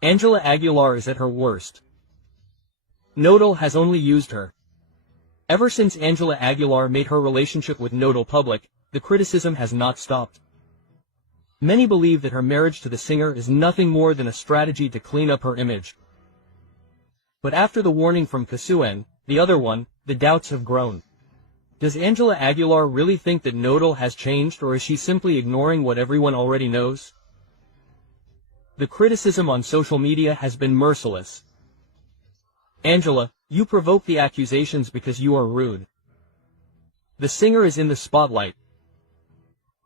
Ángela Aguilar is at her worst. Nodal has only used her. Ever since Ángela Aguilar made her relationship with Nodal public, the criticism has not stopped. Many believe that her marriage to the singer is nothing more than a strategy to clean up her image. But after the warning from Cazzu, the other one, the doubts have grown. Does Ángela Aguilar really think that Nodal has changed, or is she simply ignoring what everyone already knows? The criticism on social media has been merciless. Ángela, you provoke the accusations because you are rude. The singer is in the spotlight.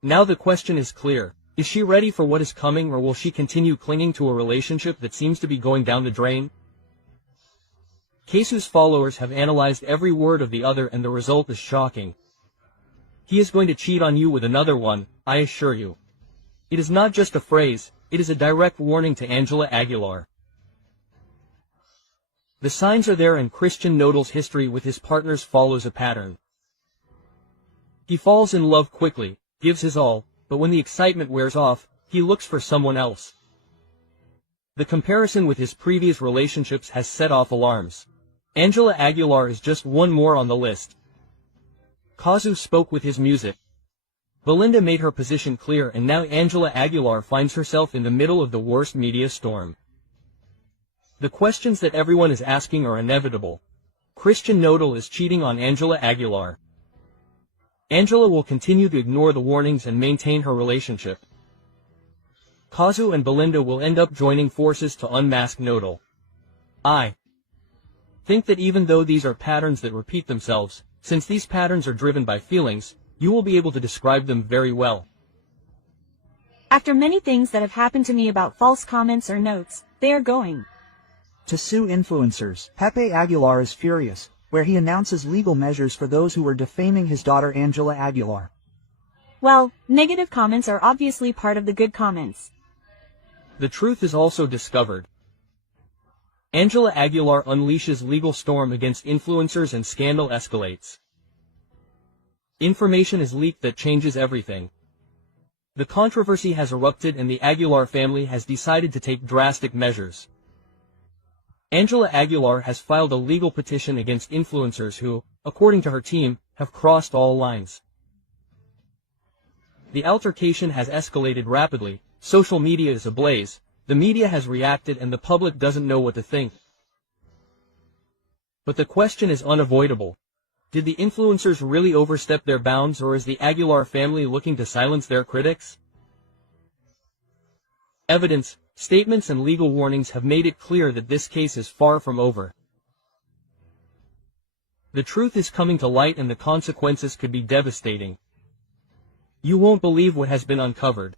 Now the question is clear. Is she ready for what is coming, or will she continue clinging to a relationship that seems to be going down the drain? Cazzu's followers have analyzed every word of the other, and the result is shocking. He is going to cheat on you with another one, I assure you. It is not just a phrase, it is a direct warning to Ángela Aguilar. The signs are there, and Christian Nodal's history with his partners follows a pattern. He falls in love quickly, gives his all, but when the excitement wears off, he looks for someone else. The comparison with his previous relationships has set off alarms. Ángela Aguilar is just one more on the list. Cazzu spoke with his music. Belinda made her position clear, and now Ángela Aguilar finds herself in the middle of the worst media storm. The questions that everyone is asking are inevitable. Christian Nodal is cheating on Ángela Aguilar. Ángela will continue to ignore the warnings and maintain her relationship. Cazzu and Belinda will end up joining forces to unmask Nodal. I think that even though these are patterns that repeat themselves, since these patterns are driven by feelings, you will be able to describe them very well. After many things that have happened to me about false comments or notes, they are going to sue influencers. Pepe Aguilar is furious, where he announces legal measures for those who were defaming his daughter Ángela Aguilar. Well, negative comments are obviously part of the good comments. The truth is also discovered. Ángela Aguilar unleashes legal storm against influencers and scandal escalates. Information is leaked that changes everything. The controversy has erupted, and the Aguilar family has decided to take drastic measures. Ángela Aguilar has filed a legal petition against influencers who, according to her team, have crossed all lines. The altercation has escalated rapidly, social media is ablaze, the media has reacted, and the public doesn't know what to think. But the question is unavoidable. Did the influencers really overstep their bounds, or is the Aguilar family looking to silence their critics? Evidence, statements, and legal warnings have made it clear that this case is far from over. The truth is coming to light, and the consequences could be devastating. You won't believe what has been uncovered.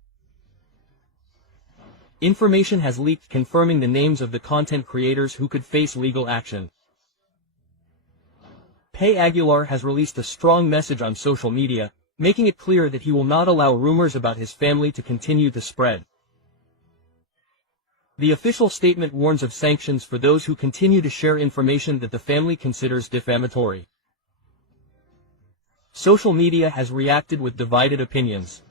Information has leaked confirming the names of the content creators who could face legal action. Pepe Aguilar has released a strong message on social media, making it clear that he will not allow rumors about his family to continue to spread. The official statement warns of sanctions for those who continue to share information that the family considers defamatory. Social media has reacted with divided opinions.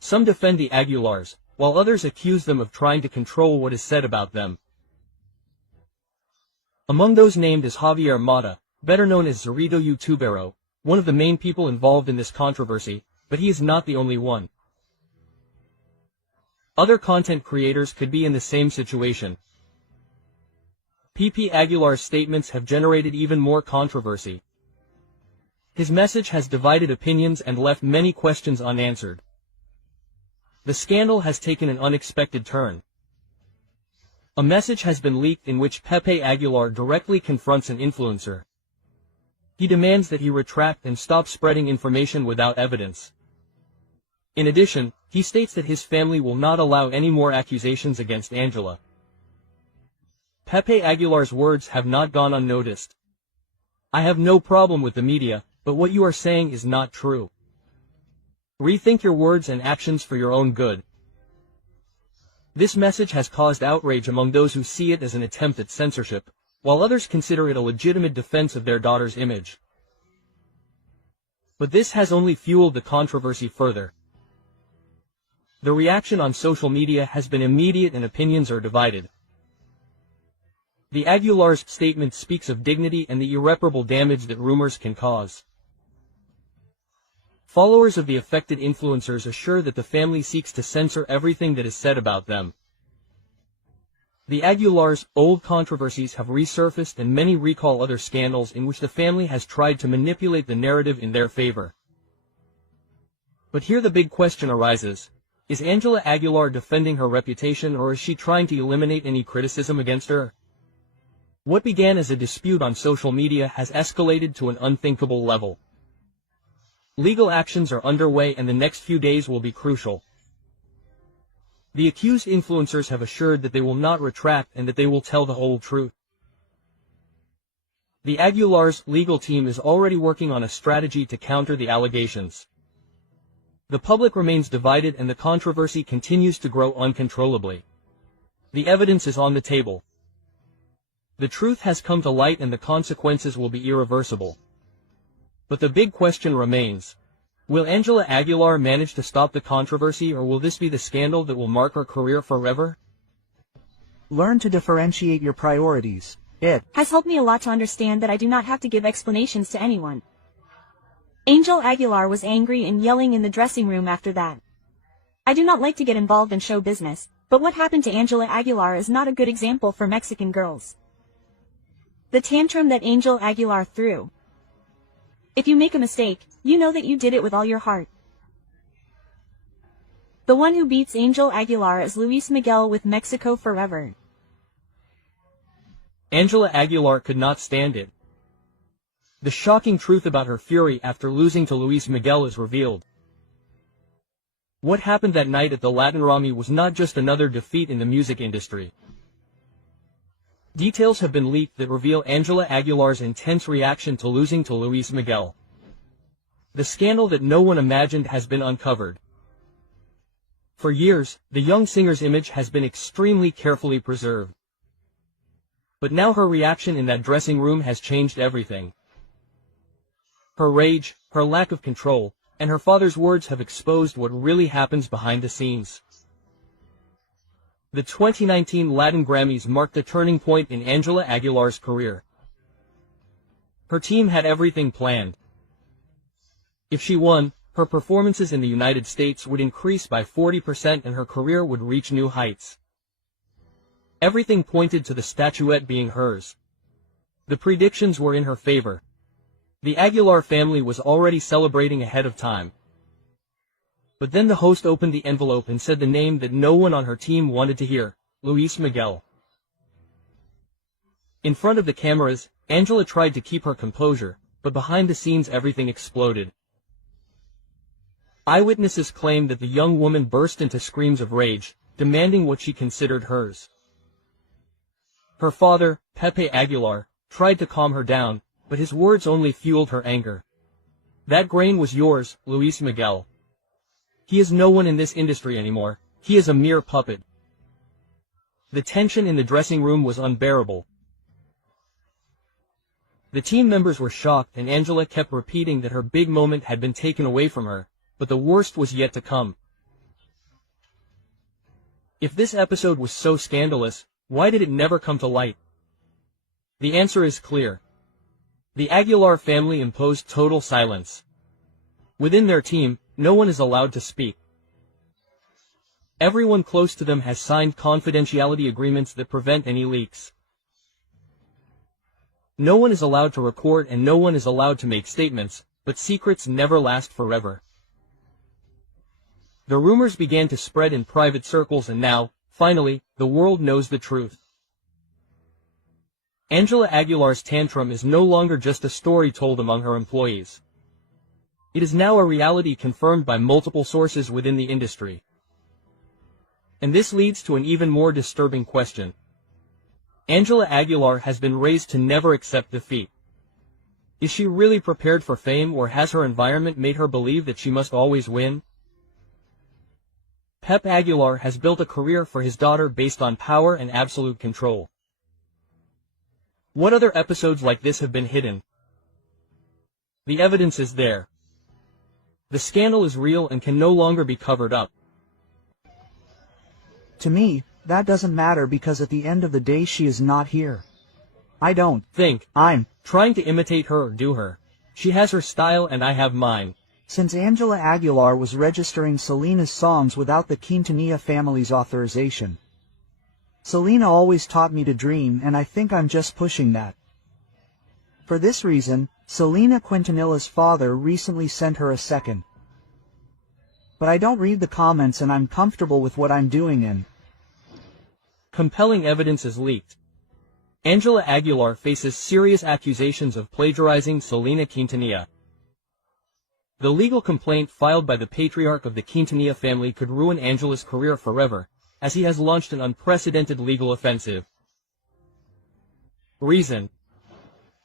Some defend the Aguilars, while others accuse them of trying to control what is said about them. Among those named is Javier Mata, better known as Zorrito YouTubero, one of the main people involved in this controversy, but he is not the only one. Other content creators could be in the same situation. Pepe Aguilar's statements have generated even more controversy. His message has divided opinions and left many questions unanswered. The scandal has taken an unexpected turn. A message has been leaked in which Pepe Aguilar directly confronts an influencer. He demands that he retract and stop spreading information without evidence. In addition, he states that his family will not allow any more accusations against Ángela. Pepe Aguilar's words have not gone unnoticed. I have no problem with the media, but what you are saying is not true. Rethink your words and actions for your own good. This message has caused outrage among those who see it as an attempt at censorship, while others consider it a legitimate defense of their daughter's image. But this has only fueled the controversy further. The reaction on social media has been immediate and opinions are divided. The Aguilar's statement speaks of dignity and the irreparable damage that rumors can cause. Followers of the affected influencers assure that the family seeks to censor everything that is said about them. The Aguilar's old controversies have resurfaced, and many recall other scandals in which the family has tried to manipulate the narrative in their favor. But here the big question arises. Is Ángela Aguilar defending her reputation, or is she trying to eliminate any criticism against her? What began as a dispute on social media has escalated to an unthinkable level. Legal actions are underway and the next few days will be crucial. The accused influencers have assured that they will not retract and that they will tell the whole truth. The Aguilar's legal team is already working on a strategy to counter the allegations. The public remains divided and the controversy continues to grow uncontrollably. The evidence is on the table. The truth has come to light and the consequences will be irreversible. But the big question remains. Will Ángela Aguilar manage to stop the controversy, or will this be the scandal that will mark her career forever? Learn to differentiate your priorities. It has helped me a lot to understand that I do not have to give explanations to anyone. Ángela Aguilar was angry and yelling in the dressing room after that. I do not like to get involved in show business, but what happened to Ángela Aguilar is not a good example for Mexican girls. The tantrum that Ángela Aguilar threw. If you make a mistake, you know that you did it with all your heart. The one who beats Ángela Aguilar is Luis Miguel with Mexico Forever. Ángela Aguilar could not stand it. The shocking truth about her fury after losing to Luis Miguel is revealed. What happened that night at the Latin Grammy was not just another defeat in the music industry. Details have been leaked that reveal Ángela Aguilar's intense reaction to losing to Luis Miguel. The scandal that no one imagined has been uncovered. For years, the young singer's image has been extremely carefully preserved. But now her reaction in that dressing room has changed everything. Her rage, her lack of control, and her father's words have exposed what really happens behind the scenes. The 2019 Latin Grammys marked a turning point in Ángela Aguilar's career. Her team had everything planned. If she won, her performances in the United States would increase by 40% and her career would reach new heights. Everything pointed to the statuette being hers. The predictions were in her favor. The Aguilar family was already celebrating ahead of time. But then the host opened the envelope and said the name that no one on her team wanted to hear, Luis Miguel. In front of the cameras, Ángela tried to keep her composure, but behind the scenes everything exploded. Eyewitnesses claimed that the young woman burst into screams of rage, demanding what she considered hers. Her father, Pepe Aguilar, tried to calm her down, but his words only fueled her anger. That grain was yours, Luis Miguel. He is no one in this industry anymore, he is a mere puppet. The tension in the dressing room was unbearable. The team members were shocked and Ángela kept repeating that her big moment had been taken away from her, but the worst was yet to come. If this episode was so scandalous, why did it never come to light? The answer is clear. The Aguilar family imposed total silence. Within their team, no one is allowed to speak. Everyone close to them has signed confidentiality agreements that prevent any leaks. No one is allowed to record and no one is allowed to make statements, but secrets never last forever. The rumors began to spread in private circles and now, finally, the world knows the truth. Ángela Aguilar's tantrum is no longer just a story told among her employees. It is now a reality confirmed by multiple sources within the industry. And this leads to an even more disturbing question. Ángela Aguilar has been raised to never accept defeat. Is she really prepared for fame, or has her environment made her believe that she must always win? Pepe Aguilar has built a career for his daughter based on power and absolute control. What other episodes like this have been hidden? The evidence is there. The scandal is real and can no longer be covered up. To me, that doesn't matter because at the end of the day she is not here. I don't think I'm trying to imitate her or do her. She has her style and I have mine. Since Ángela Aguilar was registering Selena's songs without the Quintanilla family's authorization. Selena always taught me to dream and I think I'm just pushing that. For this reason, Selena Quintanilla's father recently sent her a second. But I don't read the comments and I'm comfortable with what I'm doing in. Compelling evidence is leaked. Ángela Aguilar faces serious accusations of plagiarizing Selena Quintanilla. The legal complaint filed by the patriarch of the Quintanilla family could ruin Ángela's career forever, as he has launched an unprecedented legal offensive. Reason: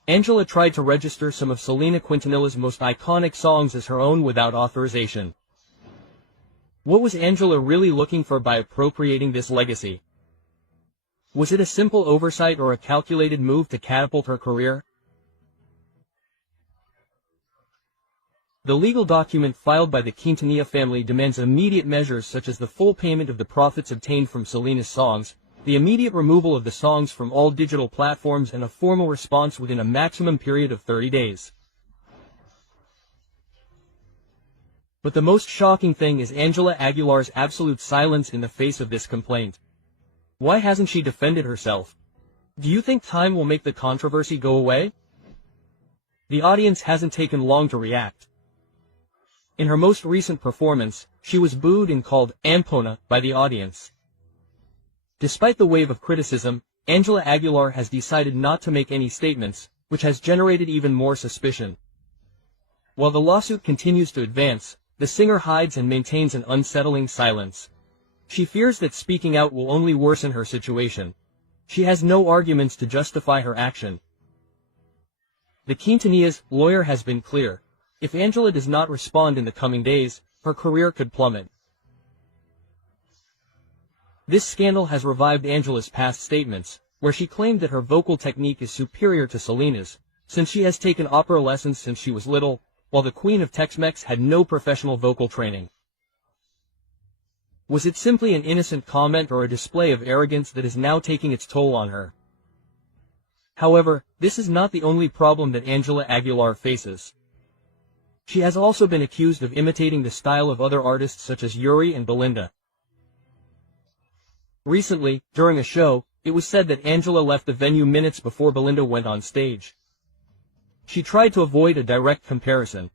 Ángela tried to register some of Selena Quintanilla's most iconic songs as her own without authorization. What was Ángela really looking for by appropriating this legacy? Was it a simple oversight or a calculated move to catapult her career? The legal document filed by the Quintanilla family demands immediate measures such as the full payment of the profits obtained from Selena's songs, the immediate removal of the songs from all digital platforms, and a formal response within a maximum period of 30 days. But the most shocking thing is Ángela Aguilar's absolute silence in the face of this complaint. Why hasn't she defended herself? Do you think time will make the controversy go away? The audience hasn't taken long to react. In her most recent performance, she was booed and called Ampona by the audience. Despite the wave of criticism, Ángela Aguilar has decided not to make any statements, which has generated even more suspicion. While the lawsuit continues to advance, the singer hides and maintains an unsettling silence. She fears that speaking out will only worsen her situation. She has no arguments to justify her action. The Quintanillas' lawyer has been clear. If Ángela does not respond in the coming days, her career could plummet. This scandal has revived Ángela's past statements, where she claimed that her vocal technique is superior to Selena's, since she has taken opera lessons since she was little, while the Queen of Tex-Mex had no professional vocal training. Was it simply an innocent comment or a display of arrogance that is now taking its toll on her? However, this is not the only problem that Ángela Aguilar faces. She has also been accused of imitating the style of other artists such as Yuri and Belinda. Recently, during a show, it was said that Ángela left the venue minutes before Belinda went on stage. She tried to avoid a direct comparison.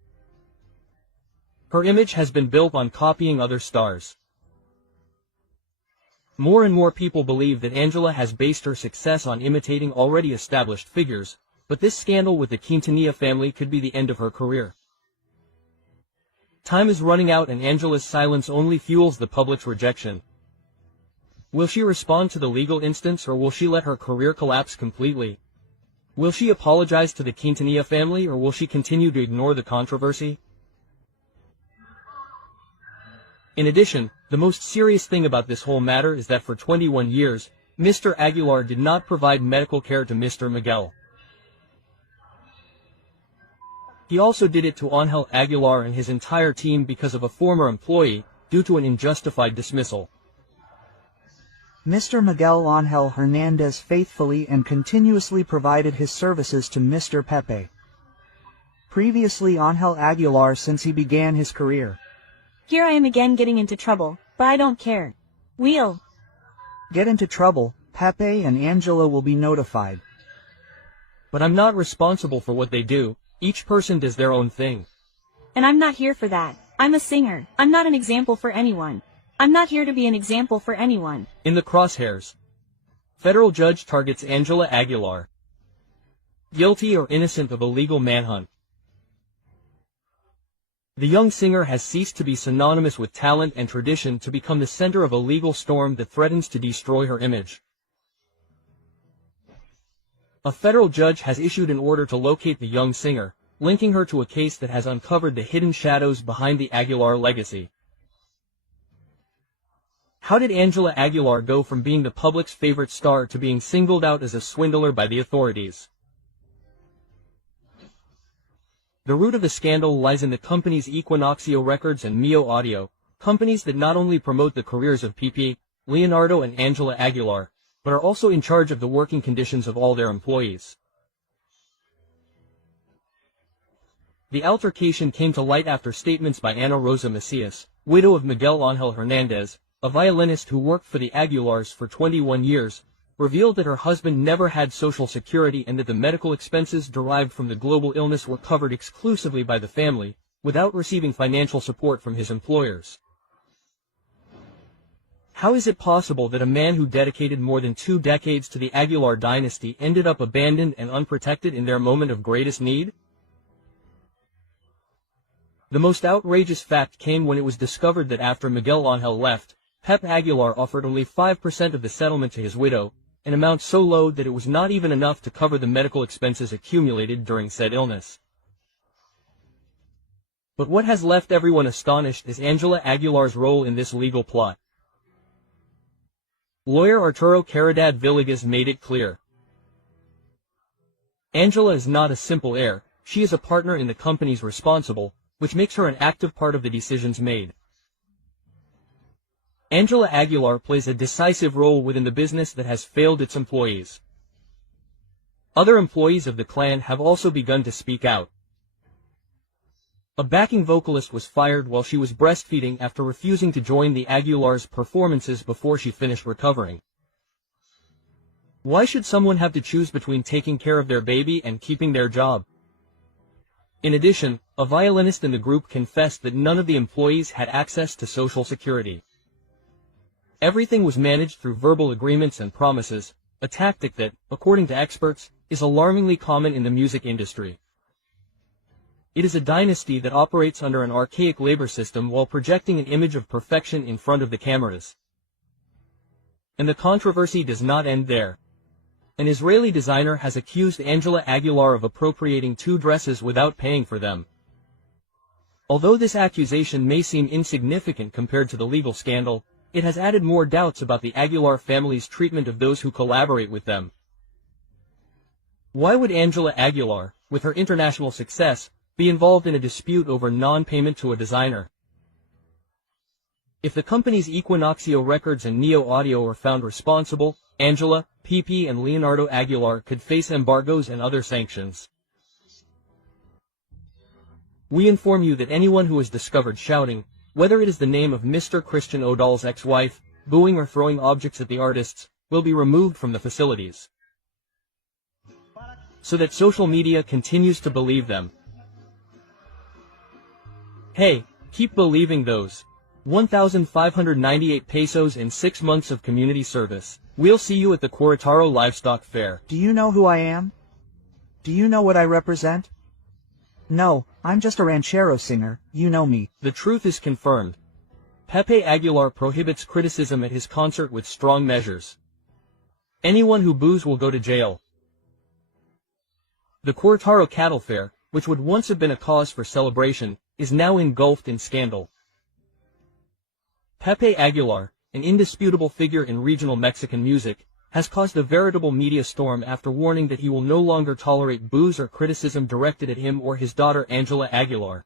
Her image has been built on copying other stars. More and more people believe that Ángela has based her success on imitating already established figures, but this scandal with the Quintanilla family could be the end of her career. Time is running out and Ángela's silence only fuels the public's rejection. Will she respond to the legal instance or will she let her career collapse completely? Will she apologize to the Quintanilla family or will she continue to ignore the controversy? In addition, the most serious thing about this whole matter is that for 21 years, Mr. Aguilar did not provide medical care to Mr. Miguel. He also did it to Ángel Aguilar and his entire team because of a former employee, due to an unjustified dismissal. Mr. Miguel Ángel Hernandez faithfully and continuously provided his services to Mr. Pepe. Previously Ángel Aguilar since he began his career. Here I am again getting into trouble, but I don't care. We'll get into trouble, Pepe and Ángela will be notified. But I'm not responsible for what they do. Each person does their own thing. And I'm not here for that. I'm a singer. I'm not an example for anyone. I'm not here to be an example for anyone. In the crosshairs. Federal judge targets Ángela Aguilar. Guilty or innocent of illegal manhunt. The young singer has ceased to be synonymous with talent and tradition to become the center of a legal storm that threatens to destroy her image. A federal judge has issued an order to locate the young singer, linking her to a case that has uncovered the hidden shadows behind the Aguilar legacy. How did Ángela Aguilar go from being the public's favorite star to being singled out as a swindler by the authorities? The root of the scandal lies in the companies Equinoxio Records and Mio Audio, companies that not only promote the careers of Pepe, Leonardo and Ángela Aguilar, but are also in charge of the working conditions of all their employees. The altercation came to light after statements by Ana Rosa Macias, widow of Miguel Ángel Hernandez, a violinist who worked for the Aguilars for 21 years, revealed that her husband never had Social Security and that the medical expenses derived from the global illness were covered exclusively by the family, without receiving financial support from his employers. How is it possible that a man who dedicated more than 2 decades to the Aguilar dynasty ended up abandoned and unprotected in their moment of greatest need? The most outrageous fact came when it was discovered that after Miguel Ángel left, Pepe Aguilar offered only 5% of the settlement to his widow, an amount so low that it was not even enough to cover the medical expenses accumulated during said illness. But what has left everyone astonished is Ángela Aguilar's role in this legal plot. Lawyer Arturo Caridad Villegas made it clear. Ángela is not a simple heir, she is a partner in the companies responsible, which makes her an active part of the decisions made. Ángela Aguilar plays a decisive role within the business that has failed its employees. Other employees of the clan have also begun to speak out. A backing vocalist was fired while she was breastfeeding after refusing to join the Aguilars' performances before she finished recovering. Why should someone have to choose between taking care of their baby and keeping their job? In addition, a violinist in the group confessed that none of the employees had access to Social Security. Everything was managed through verbal agreements and promises, a tactic that, according to experts, is alarmingly common in the music industry. It is a dynasty that operates under an archaic labor system while projecting an image of perfection in front of the cameras. And the controversy does not end there. An Israeli designer has accused Ángela Aguilar of appropriating 2 dresses without paying for them. Although this accusation may seem insignificant compared to the legal scandal, it has added more doubts about the Aguilar family's treatment of those who collaborate with them. Why would Ángela Aguilar, with her international success, be involved in a dispute over non-payment to a designer? If the companies Equinoxio Records and Neo Audio are found responsible, Ángela, Pepe and Leonardo Aguilar could face embargoes and other sanctions. We inform you that anyone who is discovered shouting, whether it is the name of Mr. Christian Odal's ex-wife, booing or throwing objects at the artists, will be removed from the facilities. So that social media continues to believe them. Hey, keep believing those 1,598 pesos in 6 months of community service. We'll see you at the Querétaro Livestock Fair. Do you know who I am? Do you know what I represent? No, I'm just a ranchero singer, you know me. The truth is confirmed. Pepe Aguilar prohibits criticism at his concert with strong measures. Anyone who boos will go to jail. The Querétaro Cattle Fair, which would once have been a cause for celebration, is now engulfed in scandal. Pepe Aguilar, an indisputable figure in regional Mexican music, has caused a veritable media storm after warning that he will no longer tolerate boos or criticism directed at him or his daughter Ángela Aguilar.